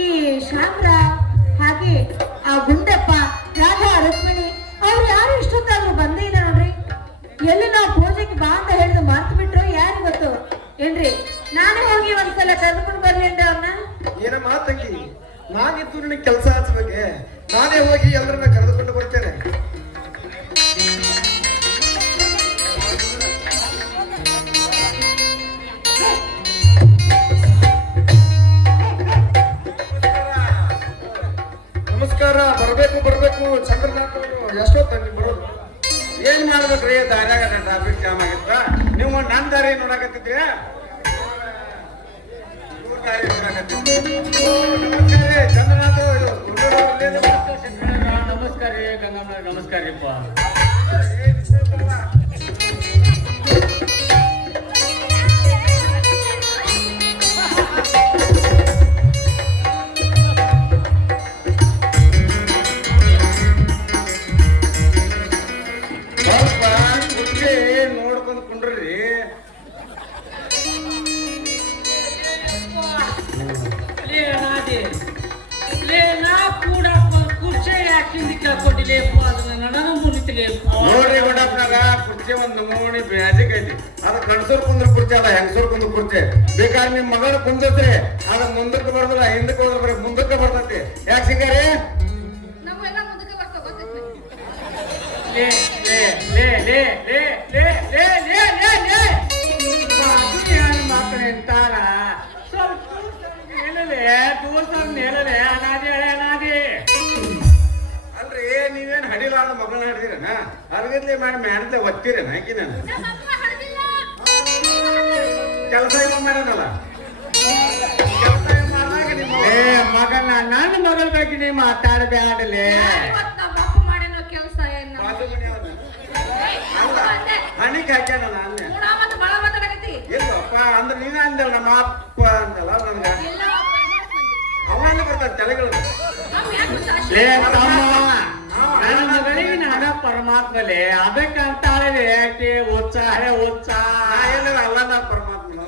ಈ ಶಾಮರಾವ್ ಹಾಗೆ ಆ ಗುಂಡಪ್ಪ ರಾಧಾ ರುಕ್ಮಿಣಿ ಅವ್ರು ಯಾರು ಇಷ್ಟೊತ್ತಾದ್ರೂ ಬಂದೇ ಇಲ್ಲ ನೋಡ್ರಿ. ಎಲ್ಲಿ ನಾವು ಪೂಜೆಗೆ ಬಾ ಅಂತ ಹೇಳಿದ್ರು ಮರ್ತು ಬಿಟ್ರು ಯಾರಿಗ್ ಗೊತ್ತು ಏನ್ರಿ. ನಾನೇ ಹೋಗಿ ಒಂದ್ಸಲ ಕರ್ಕೊಂಡು ಬರ್ಲೇನ್ರಿ ಅವ್ರನ್ನ. ಏನಮ್ಮ ತಂಗಿ, ನಾನಿದ್ದು ನಿನಗೆ ಕೆಲಸ ಹಚ್ಚಬೇಕೆ, ನಾನೇ ಹೋಗಿ ಎಲ್ಲರನ್ನ ಕರೆದುಕೊಂಡು ಬರ್ತೇನೆ. ನಮಸ್ಕಾರ. ಬರ್ಬೇಕು ಚಂದ್ರನಾಥ್ ಅವರು. ಎಷ್ಟೊತ್ತ ಬರೋದು? ಏನ್ ಮಾಡ್ಬೇಕ್ರಿ, ದಾರ್ಯಾಗ ಟ್ರಾಫಿಕ್ ಜಾಮ್ ಆಗಿತ್ತ. ನೀವು ನನ್ ದಾರಿ ನೋಡಕತ್ತಿದ್ರಿ. ನಮಸ್ಕಾರ ಚಂದ್ರನಾಥ್. ನಮಸ್ಕಾರ ರೀ ಗಂಗಮ್ಮ, ನಮಸ್ಕಾರ ರೀಪ್ಪ. ಸ್ವಲ್ಪ ಕುರ್ಚಿ ನೋಡ್ಕೊಂಡ್ ಕುಂಡ್ರಿ. ನೋಡ್ರಿ ಗುಂಡಪ್ಪನಾಗ ಕುರ್ಚಿ ಒಂದ್ ನಮೂನಿ ಬ್ಯಾಜಿಕ್ ಐತಿ. ಅದ ಗಂಡಸೂರ್ ಕುಂದ್ರ ಕುರ್ಚಿ ಅಲ್ಲ, ಹೆಂಗಸೂರ್ ಕುಂದ್ರ ಕುರ್ಚಿ. ಬೇಕಾದ್ರೆ ನಿಮ್ ಮಗನ ಕುಂದ್ರಿ, ಅದ ಮುಂದಕ್ಕೆ ಬರ್ದಲ್ಲ, ಹಿಂದಕ್ಕೆ ಹೋದ್ರ ಬರೀ ಮುಂದಕ್ಕೆ ಬರ್ತೈತಿ. ಯಾಕೆ ಸಿಂಗಾರಿ? ಮಕ್ಕಳು ಎಂತಾರ ಸ್ವಲ್ಪ ಅನಾದಿ ಅಲ್ರಿ, ನೀವೇನ್ ಹಡಿಲಾರ ಮಗಳನ್ನ ಹಿಡ್ದಿರನ? ಅರ್ಗದ್ಲೆ ಮಾಡಿ ಮ್ಯಾಡ್ಲೆ ಒತ್ತಿರೇನ ಆಕಿ? ನಾನು ಕೆಲಸ ಇಲ್ಲ ಮಾಡೋದಲ್ಲ. ಕೆಲಸ ಮಾಡಿದಾಗ ನಿಮ್ಮ ಮಗನ ನನ್ನ ಮಗಳ ಬಗ್ಗೆ ನೀ ಮಾತಾಡಬೇಡಲೇ. ಬಾಜು ಮನೆ ಅವ್ನ. ಅಲ್ಲ, ಹಣಿಗೆ ಹಾಕ್ಯಾನಲ್ಲ ಅಲ್ಲೇ. ಇಲ್ಲಪ್ಪ ಅಂದ್ರೆ ನೀನ ಅಂದಲ್ಲ, ನಮ್ಮ ಅಪ್ಪ ಅಂದಲ್ಲ ನನ್ಗ. ಅವೆಲ್ಲ ಬರ್ತಾರೆ ತಲೆಗಳು. ಲೇ ತಮ್ಮ, ನನ್ನ ಮಗಳಿಗೆ ನಾನ ಪರಮಾತ್ಮಲೇ, ಅದಕ್ಕಂತಾಳೆ ಯಾಕೆ ಉತ್ಸಾಹ ಉತ್ಸಾಹ. ಅಲ್ಲ ನಾ ಪರಮಾತ್ಮ.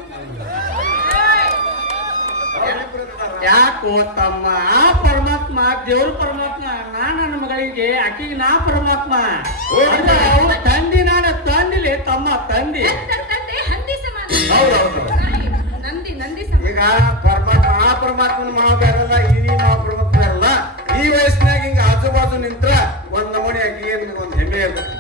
ಯಾಕೋ ತಮ್ಮ, ಆ ಪರಮಾತ್ಮ ದೇವ್ರ ಪರಮಾತ್ಮ. ನನ್ನ ಮಗಳಿಗೆ ಆಕಿಗೆ ನಾ ಪರಮಾತ್ಮ. ಅವ್ರು ತಂದಿ, ನಾನು ತಂದಿಲೆ ತಮ್ಮ ತಂದಿ. ಹೌದೌದು. ಈಗ ಪರಮಾತ್ಮ, ಆ ಪರಮಾತ್ಮನ ಮಹಾಬೇರಲ್ಲ, ಈ ಮಹಾಪರಮಾತ್ಮ ಇರಲ್ಲ. ಈ ವಯಸ್ಸಿನಾಗ ಹಿಂಗ ಆಜು ಬಾಜು ನಿಂತ್ರ ಒಂದ್ ನಮೂನಿ ಆಗಿ ಒಂದ್ ಹೆಮ್ಮೆ ಇರ್ತದೆ.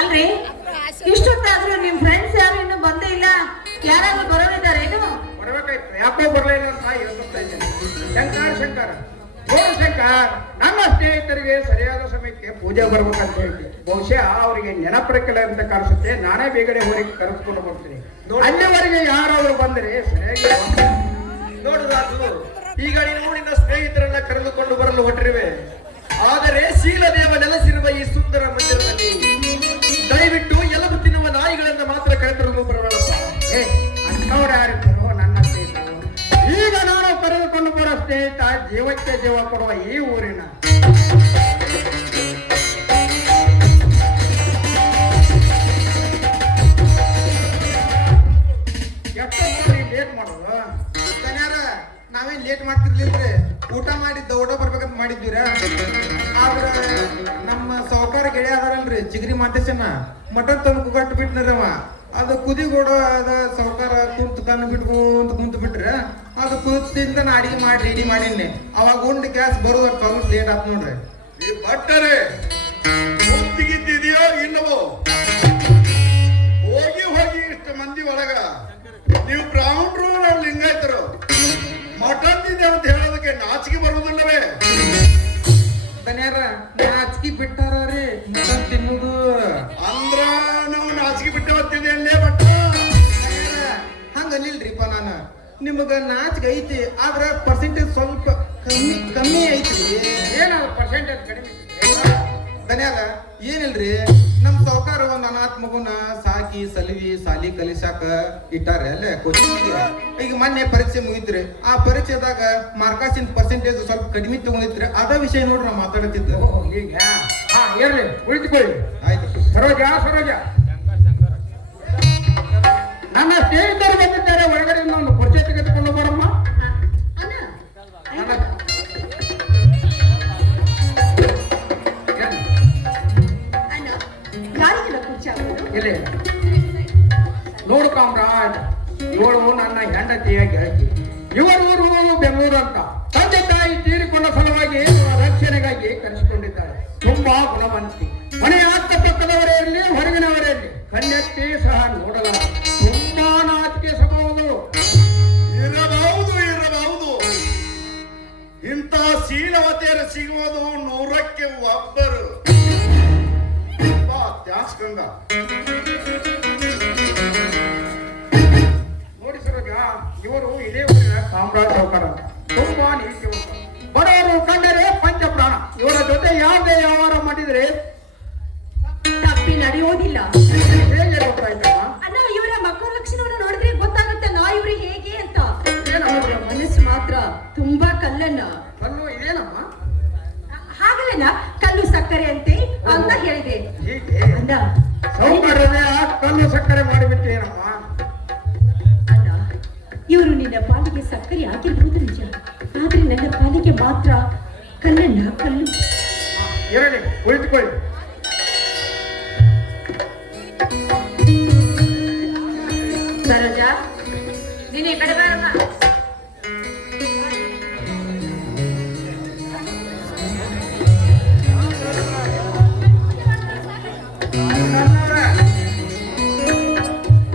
ಅಲ್ರಿ, ಇಷ್ಟೊತ್ತಾದ್ರೂ ನಿಮ್ ಫ್ರೆಂಡ್ಸ್ ಯಾರು ಇನ್ನೂ ಬಂದೇ ಇಲ್ಲ. ಯಾರಾದ್ರೂ ಬರೋರಿದ್ದಾರೇನು? ಬರ್ಬೇಕಾಯ್ತು, ಯಾಕೋ ಬರ್ಲಿಲ್ಲ ಅಂತ ಹೇಳ್ತಾ ಇದ್ದೇನೆ. ಶಂಕರ್ ನೋಡು ಶಂಕರ್, ನಮ್ಮ ಸ್ನೇಹಿತರಿಗೆ ಸರಿಯಾದ ಸಮಯಕ್ಕೆ ಪೂಜೆ ಬರ್ಬೇಕಂತ ಹೇಳ್ತಿ. ಬಹುಶಃ ಅವರಿಗೆ ನೆನಪಿರಕಿಲ್ಲ ಅಂತ ಕಾಣಿಸುತ್ತೆ. ನಾನೇ ಬೇಗನೆ ಹೊರಗೆ ಕರೆದುಕೊಂಡು ಬರ್ತೀನಿ. ಅಲ್ಲಿವರೆಗೆ ಯಾರಾದ್ರೂ ಬಂದರೆ ಸರಿಯಾಗಿ ನೋಡುದಾದ್ರು ಈಗ ನೀನು ನಿನ್ನ ಸ್ನೇಹಿತರನ್ನ ಕರೆದುಕೊಂಡು ಬರಲು ಹೊರಟಿರುವೆ. ಆದರೆ ಶೀಲದೇವ ನೆಲೆಸಿರುವ ಈ ಸುಂದರ ಮಂದಿರದಲ್ಲಿ ದಯವಿಟ್ಟು ಎಲಬು ತಿನ್ನುವ ನಾಯಿಗಳನ್ನ ಮಾತ್ರ ಕರೆತರಲು ಬರಬೇಡಪ್ಪ. ಅಂಥವ್ರು ಯಾರಿದ್ರು ನನ್ನ ಸ್ನೇಹಿತರು? ಈಗ ನಾನು ಕರೆದುಕೊಂಡು ಬರೋ ಸ್ನೇಹಿತ ಜೀವಕ್ಕೆ ಜೀವ ಕೊಡುವ ಈ ಊರಿನ ಎಷ್ಟೊತ್ತು ಲೇಟ್ ಮಾಡೋದು? ನಾವೇನ್ ಲೇಟ್ ಮಾಡ್ತಿರ್ಲಿಲ್ರಿ. ಊಟ ಬರ್ಬೇಕಂತ ಮಾಡಿದ್ವಿರ. ಆದ್ರ ನಮ್ಮ ಸಾವುಕಾರ ಗೆಳೆಯ ಅದಾರಲ್ರಿ ಚಿಗರಿ ಮಾತೇಶನ್ನ ಮಟನ್ ತಂದು ಕುಗಟ್ಟು ಬಿಟ್ನರವ. ಅದು ಕುದಿಗೋಡ ಅದ ಸಾವುಕಾರ ಕಣ್ಣು ಕುಂತು ಬಿಟ್ರೆ ಅದು ಕುದಿಸಿಂದ ನಾ ಅಡಿಗೆ ಮಾಡಿ ರೆಡಿ ಮಾಡೀನಿ. ಅವಾಗ ಉಂಡು ಗ್ಯಾಸ್ ಬರೋದು ಸ್ವಲ್ಪ ಲೇಟ್ ಆತ್ ನೋಡ್ರಿ. ಈ ಭಟ್ಟರೆ ಮುತ್ತಿಗಿದ್ದಿದೆಯೋ ಇಲ್ಲವೋ? ಹೋಗಿ ಇಷ್ಟು ಮಂದಿ ಒಳಗ ನೀವು ಬ್ರಾಹ್ಮಣರು, ನಾವು ಲಿಂಗಾಯತರು ಮಟನ್ ತಿಂದೆ ಅಂತ ಹೇಳೋದಕ್ಕೆ ನಾಚಿಕೆ ಬರುವುದಿಲ್ಲವೇ? ದನ್ಯಾರ ನಾಚಿಕೆ ಬಿಟ್ಟಾರ ರೀ ಮಟನ್ ತಿನ್ನುದು. ಅಂದ್ರ ನಾವು ನಾಚಿಕೆ ಬಿಟ್ಟವತ್ತಿದೆ ಅಲ್ಲೇ ಬಟ್ಟ. ಹಂಗ ಅಲ್ಲಿಲ್ರಿಪ್ಪ ನಾನು. ನಿಮಗ ನಾಚಿಕೆ ಐತಿ, ಆದ್ರ ಪರ್ಸೆಂಟೇಜ್ ಸ್ವಲ್ಪ ಕಮ್ಮಿ ಐತಿ. ಏನಾದ್ರು ಪರ್ಸೆಂಟೇಜ್ ಕಡಿಮೆ ದನ್ಯಾಗ ಏನಿಲ್ರಿ, ನಮ್ ಸಾವುಕಾರ ಒಂದ್ ಅನಾಥ ಮಗುನ ಸಾಕಿ ಸಲವಿ ಸಾಲಿ ಕಲಿಸಾಕ ಇಟ್ಟಾರೆ ಅಲ್ಲೇ ಕೋಚಿಂಗಿಗೆ. ಈಗ ಮೊನ್ನೆ ಪರೀಕ್ಷೆ ಮುಗಿತ್ರಿ. ಆ ಪರೀಕ್ಷೆದಾಗ ಮಾರ್ಕಾಸಿನ ಪರ್ಸೆಂಟೇಜ್ ಸ್ವಲ್ಪ ಕಡಿಮೆ ತಗೊಂಡಿತ್ರಿ. ಅದ ಅದ ವಿಷಯ ನೋಡ್ರಿ ನಾ ಮಾತಾಡತ್ತಿದ್ದ. ಓ ಈಗ ಹಾ ಇರ್ಲಿ ಕುಳಿತುಕೊಳ್ಳಿ. ಆಯ್ತು. ಸರೋಜ ನನ್ನ ಸ್ನೇಹಿತರು ಬಂದಿದ್ದಾರೆ, ಒಳಗಡೆಯಿಂದ ಒಂದು ಕುರ್ಚಿ ತೆಗೆದುಕೊಂಡು ಬರಮ್ಮ. ಅಣ್ಣ ನನ್ನ ಅಣ್ಣ ಯಾರಿಗೆಲ್ಲ ಕುರ್ಚಿ ಆಗೋದು? ಇಲ್ಲಿ ನೋಡು ಕಾಮ್ರಾಜ್, ಇವಳು ನನ್ನ ಹೆಂಡತಿಯಾಗಿ ಹಾಕಿ, ಇವರ ಊರು ಬೆಂಗಳೂರು ಅಂತ. ತಂದೆ ತಾಯಿ ತೀರಿಕೊಂಡ ಸಲುವಾಗಿ ರಕ್ಷಣೆಗಾಗಿ ಕರೆಸಿಕೊಂಡಿದ್ದಾರೆ. ತುಂಬಾ ಗುಣವಂತಿ. ಮನೆಯ ಅಕ್ಕಪಕ್ಕದವರೇ ಇರಲಿ, ಹೊರಗಿನವರೇ ಇರಲಿ, ಕಣ್ಣೆತ್ತಿ ಸಹ ನೋಡಲ್ಲ. ತುಂಬಾ ನಾಚಿಕೆ ಸ್ವಭಾವದು. ಇರಬಹುದು. ಇಂಥ ಶೀಲವತೆಯರು ಸಿಗುವುದು 100ಕ್ಕೆ ಒಬ್ಬರು. ಥ್ಯಾಂಕ್ಸ್ ಗಂಗಾ. ನೋಡಿ ಸರೋಜ, ಇವರು ಇದೇ ಊರಿನ ಕಾಮರಾಜ್ ಸಾವ್ಕಾರ ಅಂತ. ತುಂಬಾ ನೀತಿವಂತ. ಬಡವರು ಕಂಡರೆ ಪಂಚಪ್ರಾಣ. ಇವರ ಜೊತೆ ಯಾವುದೇ ವ್ಯವಹಾರ ಮಾಡಿದ್ರೆ ತಪ್ಪಿ ನಡೆಯೋದಿಲ್ಲ. ಹೇಗೆ ಗೊತ್ತಾಯ್ತಮ್ಮ? ಅಣ್ಣ ಇವರ ಮಕ್ಕಳ ಲಕ್ಷಣವನ್ನು ನೋಡಿದ್ರೆ ಗೊತ್ತಾಗುತ್ತೆ ನಾ ಇವ್ರು ಹೇಗೆ ಅಂತ. ಏನಮ್ಮ? ಅವರ ಮನಸ್ಸು ಮಾತ್ರ ತುಂಬಾ ಕಲ್ಲನ್ನ. ಕಲ್ಲು ಇದೇನಮ್ಮ? ಹಾಗಲ್ಲನ ಕಲ್ಲು ಸಕ್ಕರೆ ಅಂತೆ ಅಂತ ಹೇಳಿದೆ. ಹೀಗೆ ಅಣ್ಣ ಸೌಕರ್ಯವೇ ಆ ಕಲ್ಲು ಸಕ್ಕರೆ ಮಾಡಿಬಿಟ್ಟೇನಮ್ಮ? ಅಣ್ಣ ಇವರು ನಿನ್ನ ಪಾಲಿಗೆ ಸಕ್ಕರೆ ಆಗಿರ್ಬೋದು ನಿಜ, ಆದ್ರೆ ನನ್ನ ಪಾಲಿಗೆ ಮಾತ್ರ ಕಲ್ಲನ್ನ ಕಲ್ಲು. ಇರಲಿ, ಕುಳಿತುಕೊಳ್ಳಿ. ಸರೋಜ ನೀನೇ ಕಡೆ ಬಾರಮ್ಮ.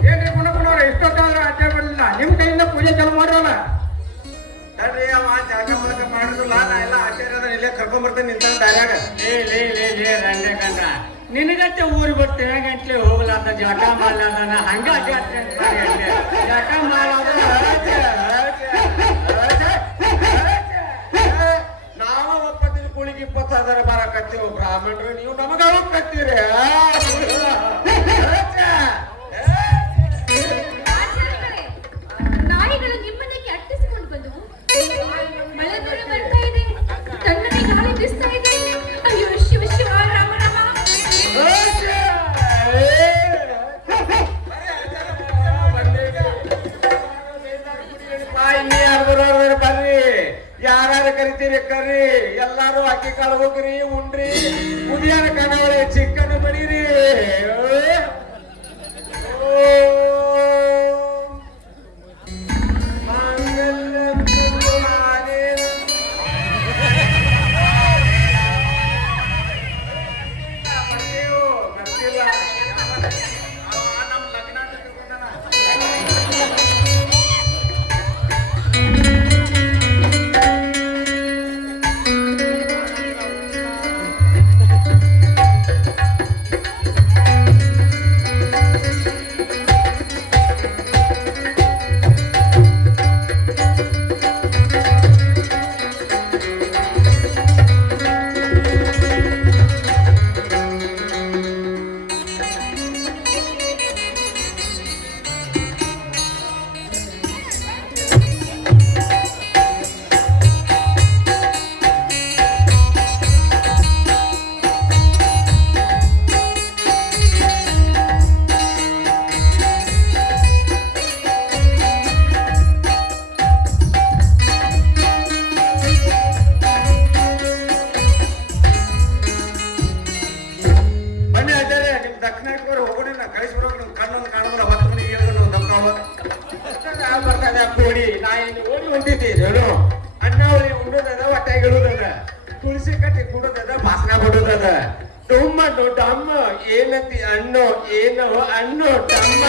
ಏನ್ರಿ ಗುಣಗುಣವ್ರೆ, ಇಷ್ಟೊತ್ತಾದ್ರೆ ಆಚೆ ಬರಲಿಲ್ಲ. ನಿಮ್ ಕೈಯಿಂದ ಪೂಜೆ ಚಾಲು ಮಾಡೋಣ. ತಡ್ರಿ, ಅವ ಜಾಗ ಮೂಲಕ ಮಾಡಿದ್ರಲ್ಲ, ನಾ ಎಲ್ಲ ಆಚಾರ್ಯದ ಇಲ್ಲೇ ಕರ್ಕೊಂಡ್ ಬರ್ತೇನೆ ನಿಂತ ದಾರ್ಯಾಗ. ಲೇ ರಂಡೆ ಕಂಡ ನಿನಗತ್ತೆ ಊರು ಬಿಟ್ಟು ಗಂಟ್ಲೆ ಹೋಗ್ಲಾರ್ದ ಜಟ ಮಾಡ್ಲಾರ್ದ ಹಂಗ ಜಟ ಮಾಡೋದು. ನಾವ ಒಪ್ಪತ್ತಿನ ಕುಳಿಗೆ 20,000 ಬರಕತ್ತೀವಿ. ಬ್ರಾಹ್ಮಣರು ನೀವು ನಮಗ ಹೋಗ್ಕತ್ತೀರಿ. ನಾಯಿಗಳು ನಿಮ್ಮನೆಗೆ ಅಟ್ಟಿಸಿಕೊಂಡು ಬಂದವು. ಮಳೆ ಬೇರೆ ಬರ್ತಾ ಇದೆ, ತಣ್ಣನೆ ಗಾಳಿ ಬೀಸ್ತಾ ಇದೆ. ಅಯ್ಯೋ ಶಿವ ಶಿವ ರಾಮ ರಾಮ. ಬರ್ರಿ, ಯಾರು ಕರಿತೀರಿ ಕರ್ರಿ. ಎಲ್ಲಾರು ಅಕ್ಕಿ ಕಾಳು ಹೋಗ್ರಿ, ಉಂಡ್ರಿ, ಉದಿಯಾರ ಕಣವಳೆ ಚಿಕ್ಕನ್ ಬಡೀರಿ. ಕೋಡಿ ನಾಯಿ ಓಡಿ ಹೊಂಟಿದ್ದೀರೇನು? ಅನ್ನ ಅವಳಿ ಉಂಡೋದದ, ಹೊಟ್ಟೆಗೆ ಇಳುದದ, ತುಳಸಿ ಕಟ್ಟಿ ಕುಡೋದದ, ಭಾಷಣ ಬಿಡೋದದ. ಟಮ್ಮ ಟಮ್ಮ ಏನಂತಿ ಅನ್ನೋ ಏನೋ ಅನ್ನೋ ಟಮ್ಮ.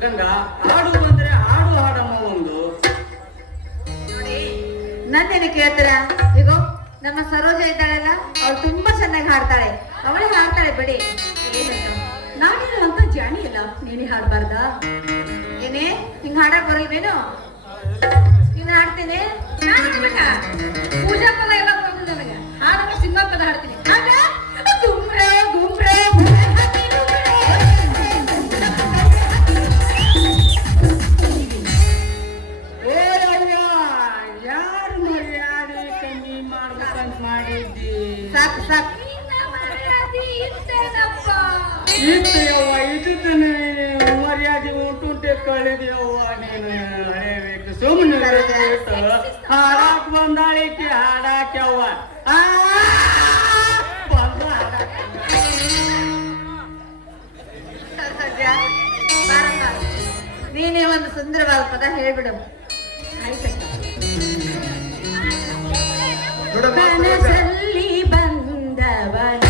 ಗಂಗಾ ಹಾಡು ಬಂದ್ರೆ ಹಾಡು ಹಾಡಮ್ಮ. ಹಾಡ್ತಾಳೆ, ಅವಳೇ ಹಾಡ್ತಾಳೆ ಬಿಡಿ. ಏನಕ್ಕ ನಾನೇನು ಅಂತ ಜಾಣಿ ಅಲ್ಲ, ನೀನೇ ಹಾಡ್ಬಾರ್ದಾ? ಏನೇ ಹಿಂಗ್ ಹಾಡಕ್ ಬರಲ್ವೇನು? ನೀನ್ ಹಾಡ್ತೀನಿ, ಪೂಜಾ ಪದ ಎಲ್ಲ ಬರೋದು ನನಗೆ. ಹಾಡಕ ಸಿನಿಮಾ ಪದ ಹಾಡ್ತೀನಿ. ಆಗ ಗುಮ್ರೆ ಗುಮ್ರೆ ಯಾರು ಮರ್ಯಾದೆ ಕಮ್ಮಿ ಮಾಡ್ಬೇಕಂತ ಮಾಡಿದ್ದಿ? ಸಾಕು ಸಾಕು. ಇತ್ತಯ್ಯವ್ವ, ಇದನ್ನ ಮರ್ಯಾದೆ ಉಂಟುಂಟೆ ಕಳೆದೆಯವ್ವ ನೀನು. ಹಳೆಬೇಕು ಸುಮ್ಮನೆ ಹಾಡಾಕ್ ಬಂದಾಳಿಕೆ ಹಾಡಾಕ್ಯವ್ವ. ಬಂದ ನೀನೇ ಒಂದು ಸುಂದರವಾದ ಪದ ಹೇಳ್ಬಿಡು. ಕನಸಲ್ಲಿ ಬಂದವನ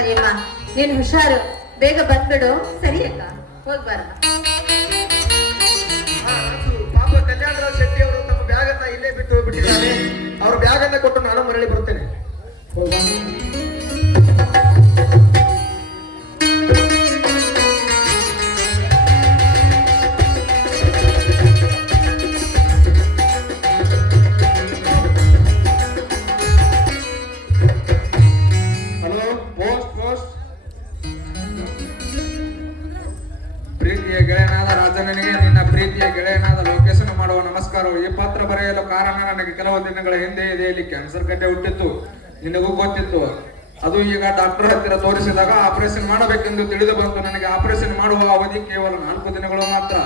ಸರಿಯಮ್ಮ, ನೀನು ಹುಷಾರು, ಬೇಗ ಬಂದ್ಬಿಡು. ಸರಿ ಅಕ್ಕ, ಹೋಗ್ ಬಾರ. ಪಾಪ ಕಲ್ಯಾಣರಾವ್ ಶೆಟ್ಟಿ ಅವರು ತಮ್ಮ ಬ್ಯಾಗ್ ಅನ್ನ ಇಲ್ಲೇ ಬಿಟ್ಟು ಹೋಗ್ಬಿಟ್ಟಿದ್ದಾರೆ. ಅವ್ರ ಬ್ಯಾಗ್ ಅನ್ನ ಕೊಟ್ಟು ನಾನು ಮರಳಿ ಬರುತ್ತೇನೆ. Hello, post post. ಪ್ರೀತಿಯ ಗೆಳೆಯನಾದ ರಾಜನಿಗೆ ನಿನ್ನ ಪ್ರೀತಿಯ ಗೆಳೆಯನಾದ ಲೋಕೇಶನ್ ಮಾಡುವ ನಮಸ್ಕಾರವು. ಈ ಪತ್ರ ಬರೆಯಲು ಕಾರಣ, ನನಗೆ ಕೆಲವು ದಿನಗಳ ಹಿಂದೆ ಎದೆಯಲ್ಲಿ ಕ್ಯಾನ್ಸರ್ ಗಡ್ಡೆ ಹುಟ್ಟಿತ್ತು. ನಿನಗೂ ಗೊತ್ತಿತ್ತು. ಅದು ಈಗ ಡಾಕ್ಟರ್ ಹತ್ತಿರ ತೋರಿಸಿದಾಗ ಆಪರೇಷನ್ ಮಾಡಬೇಕೆಂದು ತಿಳಿದು ಬಂತು. ನನಗೆ ಆಪರೇಷನ್ ಮಾಡುವ ಅವಧಿ ಕೇವಲ 4 ದಿನಗಳು ಮಾತ್ರ.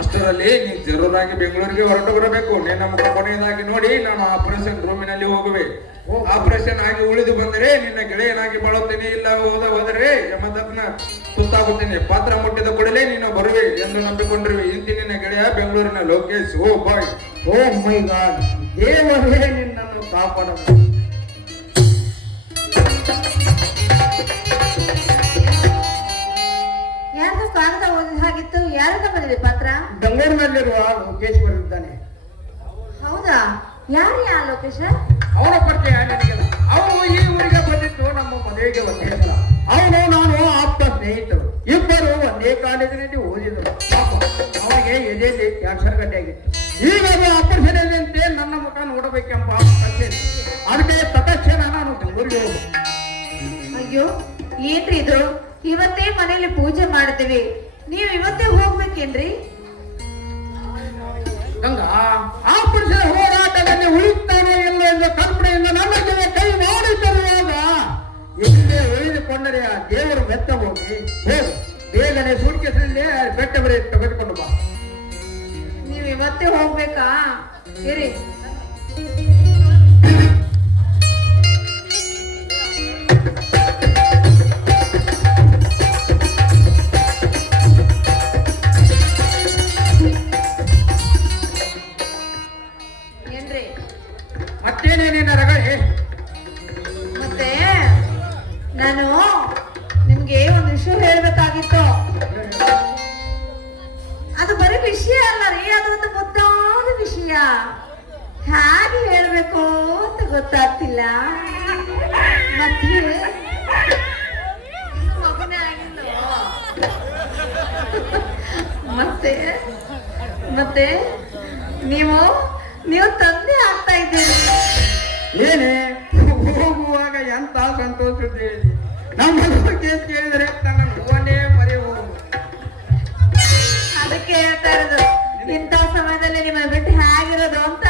ಅಷ್ಟರಲ್ಲಿ ನೀ ಜರೂರಾಗಿ ಬೆಂಗಳೂರಿಗೆ ಹೊರಟು ಬರಬೇಕು. ನಿನ್ನ ಮುಖ ಕೊನೆಯದಾಗಿ ನೋಡಿ ನಾನು ಆಪರೇಷನ್ ರೂಮಿನಲ್ಲಿ ಹೋಗುವೆ. ಆಪರೇಷನ್ ಆಗಿ ಉಳಿದು ಬಂದರೆ ನಿನ್ನ ಗೆಳೆಯನಾಗಿ ಬಾಳುತ್ತೇನೆ, ಇಲ್ಲ ಹೋದರೆ ಯಮದಗ್ನ ಸುತ್ತಾಗುತ್ತೇನೆ. ಪಾತ್ರ ಮುಟ್ಟಿದ ಕೂಡಲೇ ನೀನು ಬರುವೆ ಎಂದು ನಂಬಿಕೊಂಡಿರುವೆ. ಇಂತಿ ನಿನ್ನ ಗೆಳೆಯ ಬೆಂಗಳೂರಿನ ಲೋಕೇಶ್. ಓ ಬಾಯ್. ಓ ಮೈ ಗಾಡ್, ದೇವರೇ ನಿನ್ನನ್ನು ಕಾಪಾಡಲು. ಯಾರ್ದು ಕಾಗದ ಓದಿದ ಹಾಗಿತ್ತು? ಯಾರನ್ನ ಬಂದಿದೆ ಪತ್ರ? ಬೆಂಗಳೂರಿನಲ್ಲಿರುವ ಲೋಕೇಶ್ ಬರೆದಿದ್ದಾನೆ. ಹೌದಾ? ಯಾರು ಯಾ ಲೋಕೇಶ? ಅವನ ಪರಿಚಯ ನನಗೆಲ್ಲ. ಅವನು ಈ ಊರಿಗೆ ಬಂದಿತ್ತು ನಮ್ಮ ಮದುವೆಗೆ ಒಂದೇ ಸಲ. ಅವನು ನಾನು ಆಪ್ತ ಸ್ನೇಹಿತರು, ಇಬ್ಬರು ಒಂದೇ ಕಾಲೇಜಿನಲ್ಲಿ ಓದಿದರು. ಪಾಪ ಅವನಿಗೆ ಎದೆಯಲ್ಲಿ ಕ್ಯಾನ್ಸರ್ ಗಡ್ಡೆ ಆಗಿತ್ತು. ಈಗ ಅದು ಆಪರೇಷನ್ ಅಂತೆ ನನ್ನ ಮುಖ ನೋಡಬೇಕೆಂಬ ಆಸೆ. ಅದಕ್ಕೆ ತಕ್ಷಣ ನಾನು ಬೆಂಗಳೂರಿಗೆ ಹೋಗು. ಅಯ್ಯೋ, ಏನ್ರಿ ಇದು? ಇವತ್ತೇ ಮನೇಲಿ ಪೂಜೆ ಮಾಡ್ತೀವಿ, ನೀವ್ ಇವತ್ತೇ ಹೋಗ್ಬೇಕೇನ್ರಿ? ಗಂಗಾ, ಆಪರೇಷನ್ ಹೋರಾಟದಲ್ಲಿ ಉಳಿತಾನೋ ಇಲ್ಲ ಎಂಬ ಕಲ್ಪನೆಯಿಂದ ನನ್ನ ಜನ ಕೈ ಮಾಡಿ ತರುವಾಗ ಇಲ್ಲೇ ಉಳಿದುಕೊಂಡರೆ ಆ ದೇವರು ಮೆತ್ತ ಹೋಗಿ ಹೋಗು. ಬೇಗನೆ ಸೂಟ್ಕೇಸಲ್ಲಿ ಬೆಟ್ಟ ಬರೆ ತೆಗೆದುಕೊಂಡು ಬಾ. ನೀವ್ ಇವತ್ತೇ ಹೋಗ್ಬೇಕಾ? ಇರಿ. ಏನ್ರಿ ಮತ್ತೇನೇನೇನ ರಗಳೆ? ಮತ್ತೆ ನಾನು ನಿಮ್ಗೆ ಒಂದು ವಿಷಯ ಹೇಳ್ಬೇಕಾಗಿತ್ತು. ಅದು ಬರೀ ವಿಷಯ ಅಲ್ಲ ರೀ, ಅದು ಒಂದು ಮುದ್ದಾದ ವಿಷಯ. ಹೇಗೆ ಹೇಳ್ಬೇಕು ಅಂತ ಗೊತ್ತಾಗ್ತಿಲ್ಲ. ಮತ್ತೆ ಮಗನೇ ಆಗಿಲ್ವೋ? ಮತ್ತೆ ಮತ್ತೆ ನೀವು ತಂದೆ ಆಗ್ತಾ ಇದ್ದೀರಿ. ಏನೇ ಹೋಗುವಾಗ ಎಂತ ಸಂತೋಷ ಹೇಳಿದೆ. ನಮ್ಮ ಬಗ್ಗೆ ಕೇಳಿದ್ರೆ ನನ್ನ ನೋವನ್ನೇ ಮರೆ ಹೋಗು. ಅದಕ್ಕೆ ಹೇಳ್ತಾ ಇರೋದು, ಇಂಥ ಸಮಯದಲ್ಲಿ ನಿಮ್ಮ ಬಿಟ್ಟು ಹೇಗಿರೋದು ಅಂತ.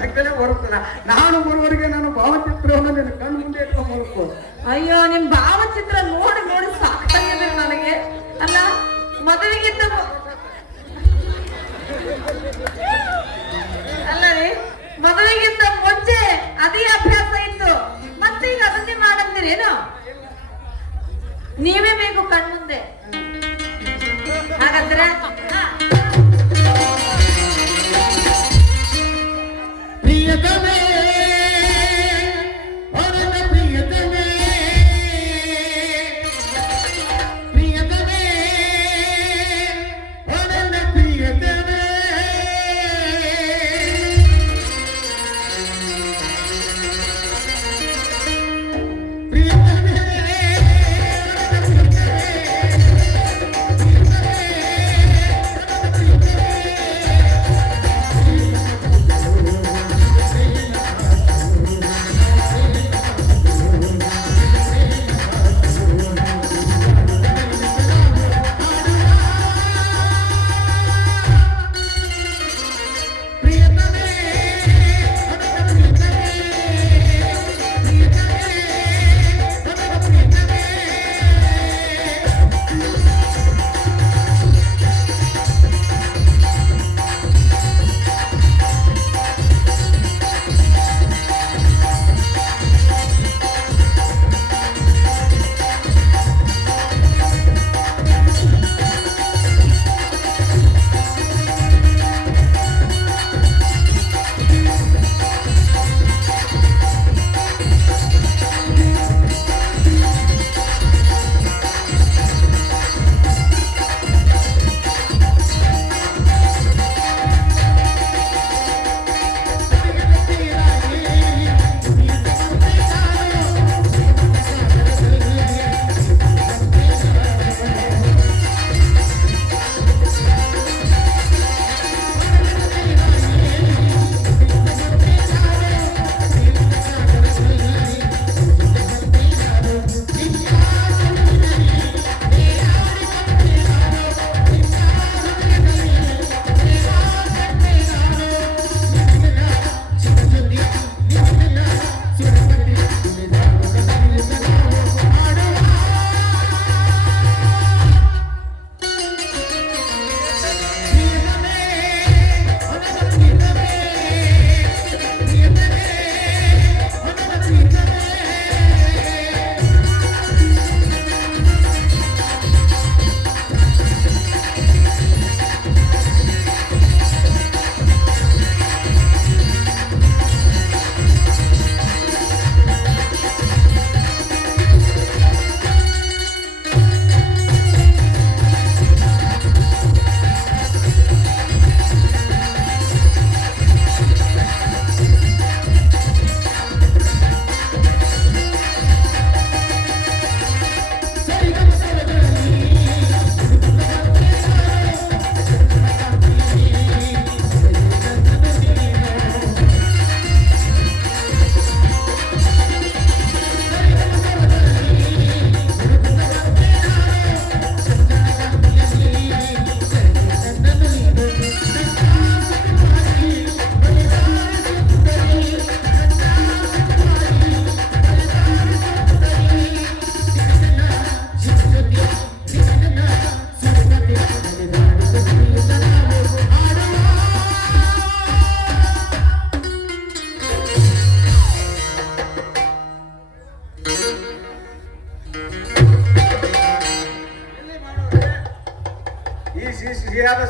ತಕ್ಕಲೆ ಬರುತ್ತಲ್ಲ, ನಾನು ಬರುವವರೆಗೆ ನಾನು ಭಾವಚಿತ್ರವನ್ನು ನಿನ್ನ ಕಣ್ಣು ಮುಂದೆ ಇಟ್ಕೊಂಡು. ಅಯ್ಯೋ, ನಿಮ್ ಭಾವಚಿತ್ರ ನೋಡಿ ನೋಡಿ ಸಾಕಾಗಿದೆ ನನಗೆ. ಅಲ್ಲ, ಮದುವೆಗಿಂತ ಅಲ್ಲ ರೀ, ಮದುವೆಗಿಂತ ಮುಂಚೆ ಅದೇ ಅಭ್ಯಾಸ ಇತ್ತು, ಮತ್ತೆ ಈಗ ಅದನ್ನೇ ಮಾಡಂತೀರೇನು? ನೀವೇ ಬೇಕು ಕಣ್ಮುಂದೆ. ಹಾಗಾದ್ರೆ ಪ್ರಿಯತಮೇ, ಹೊರನ ಪ್ರಿಯತಮೇ, ಪ್ರಿಯತಮೇ, ಹೊರನ ಪ್ರಿಯತಮೇ.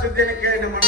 ಸುದ್ದಿಯನ್ನು ಕೇಳಿ ನಮ್ಮ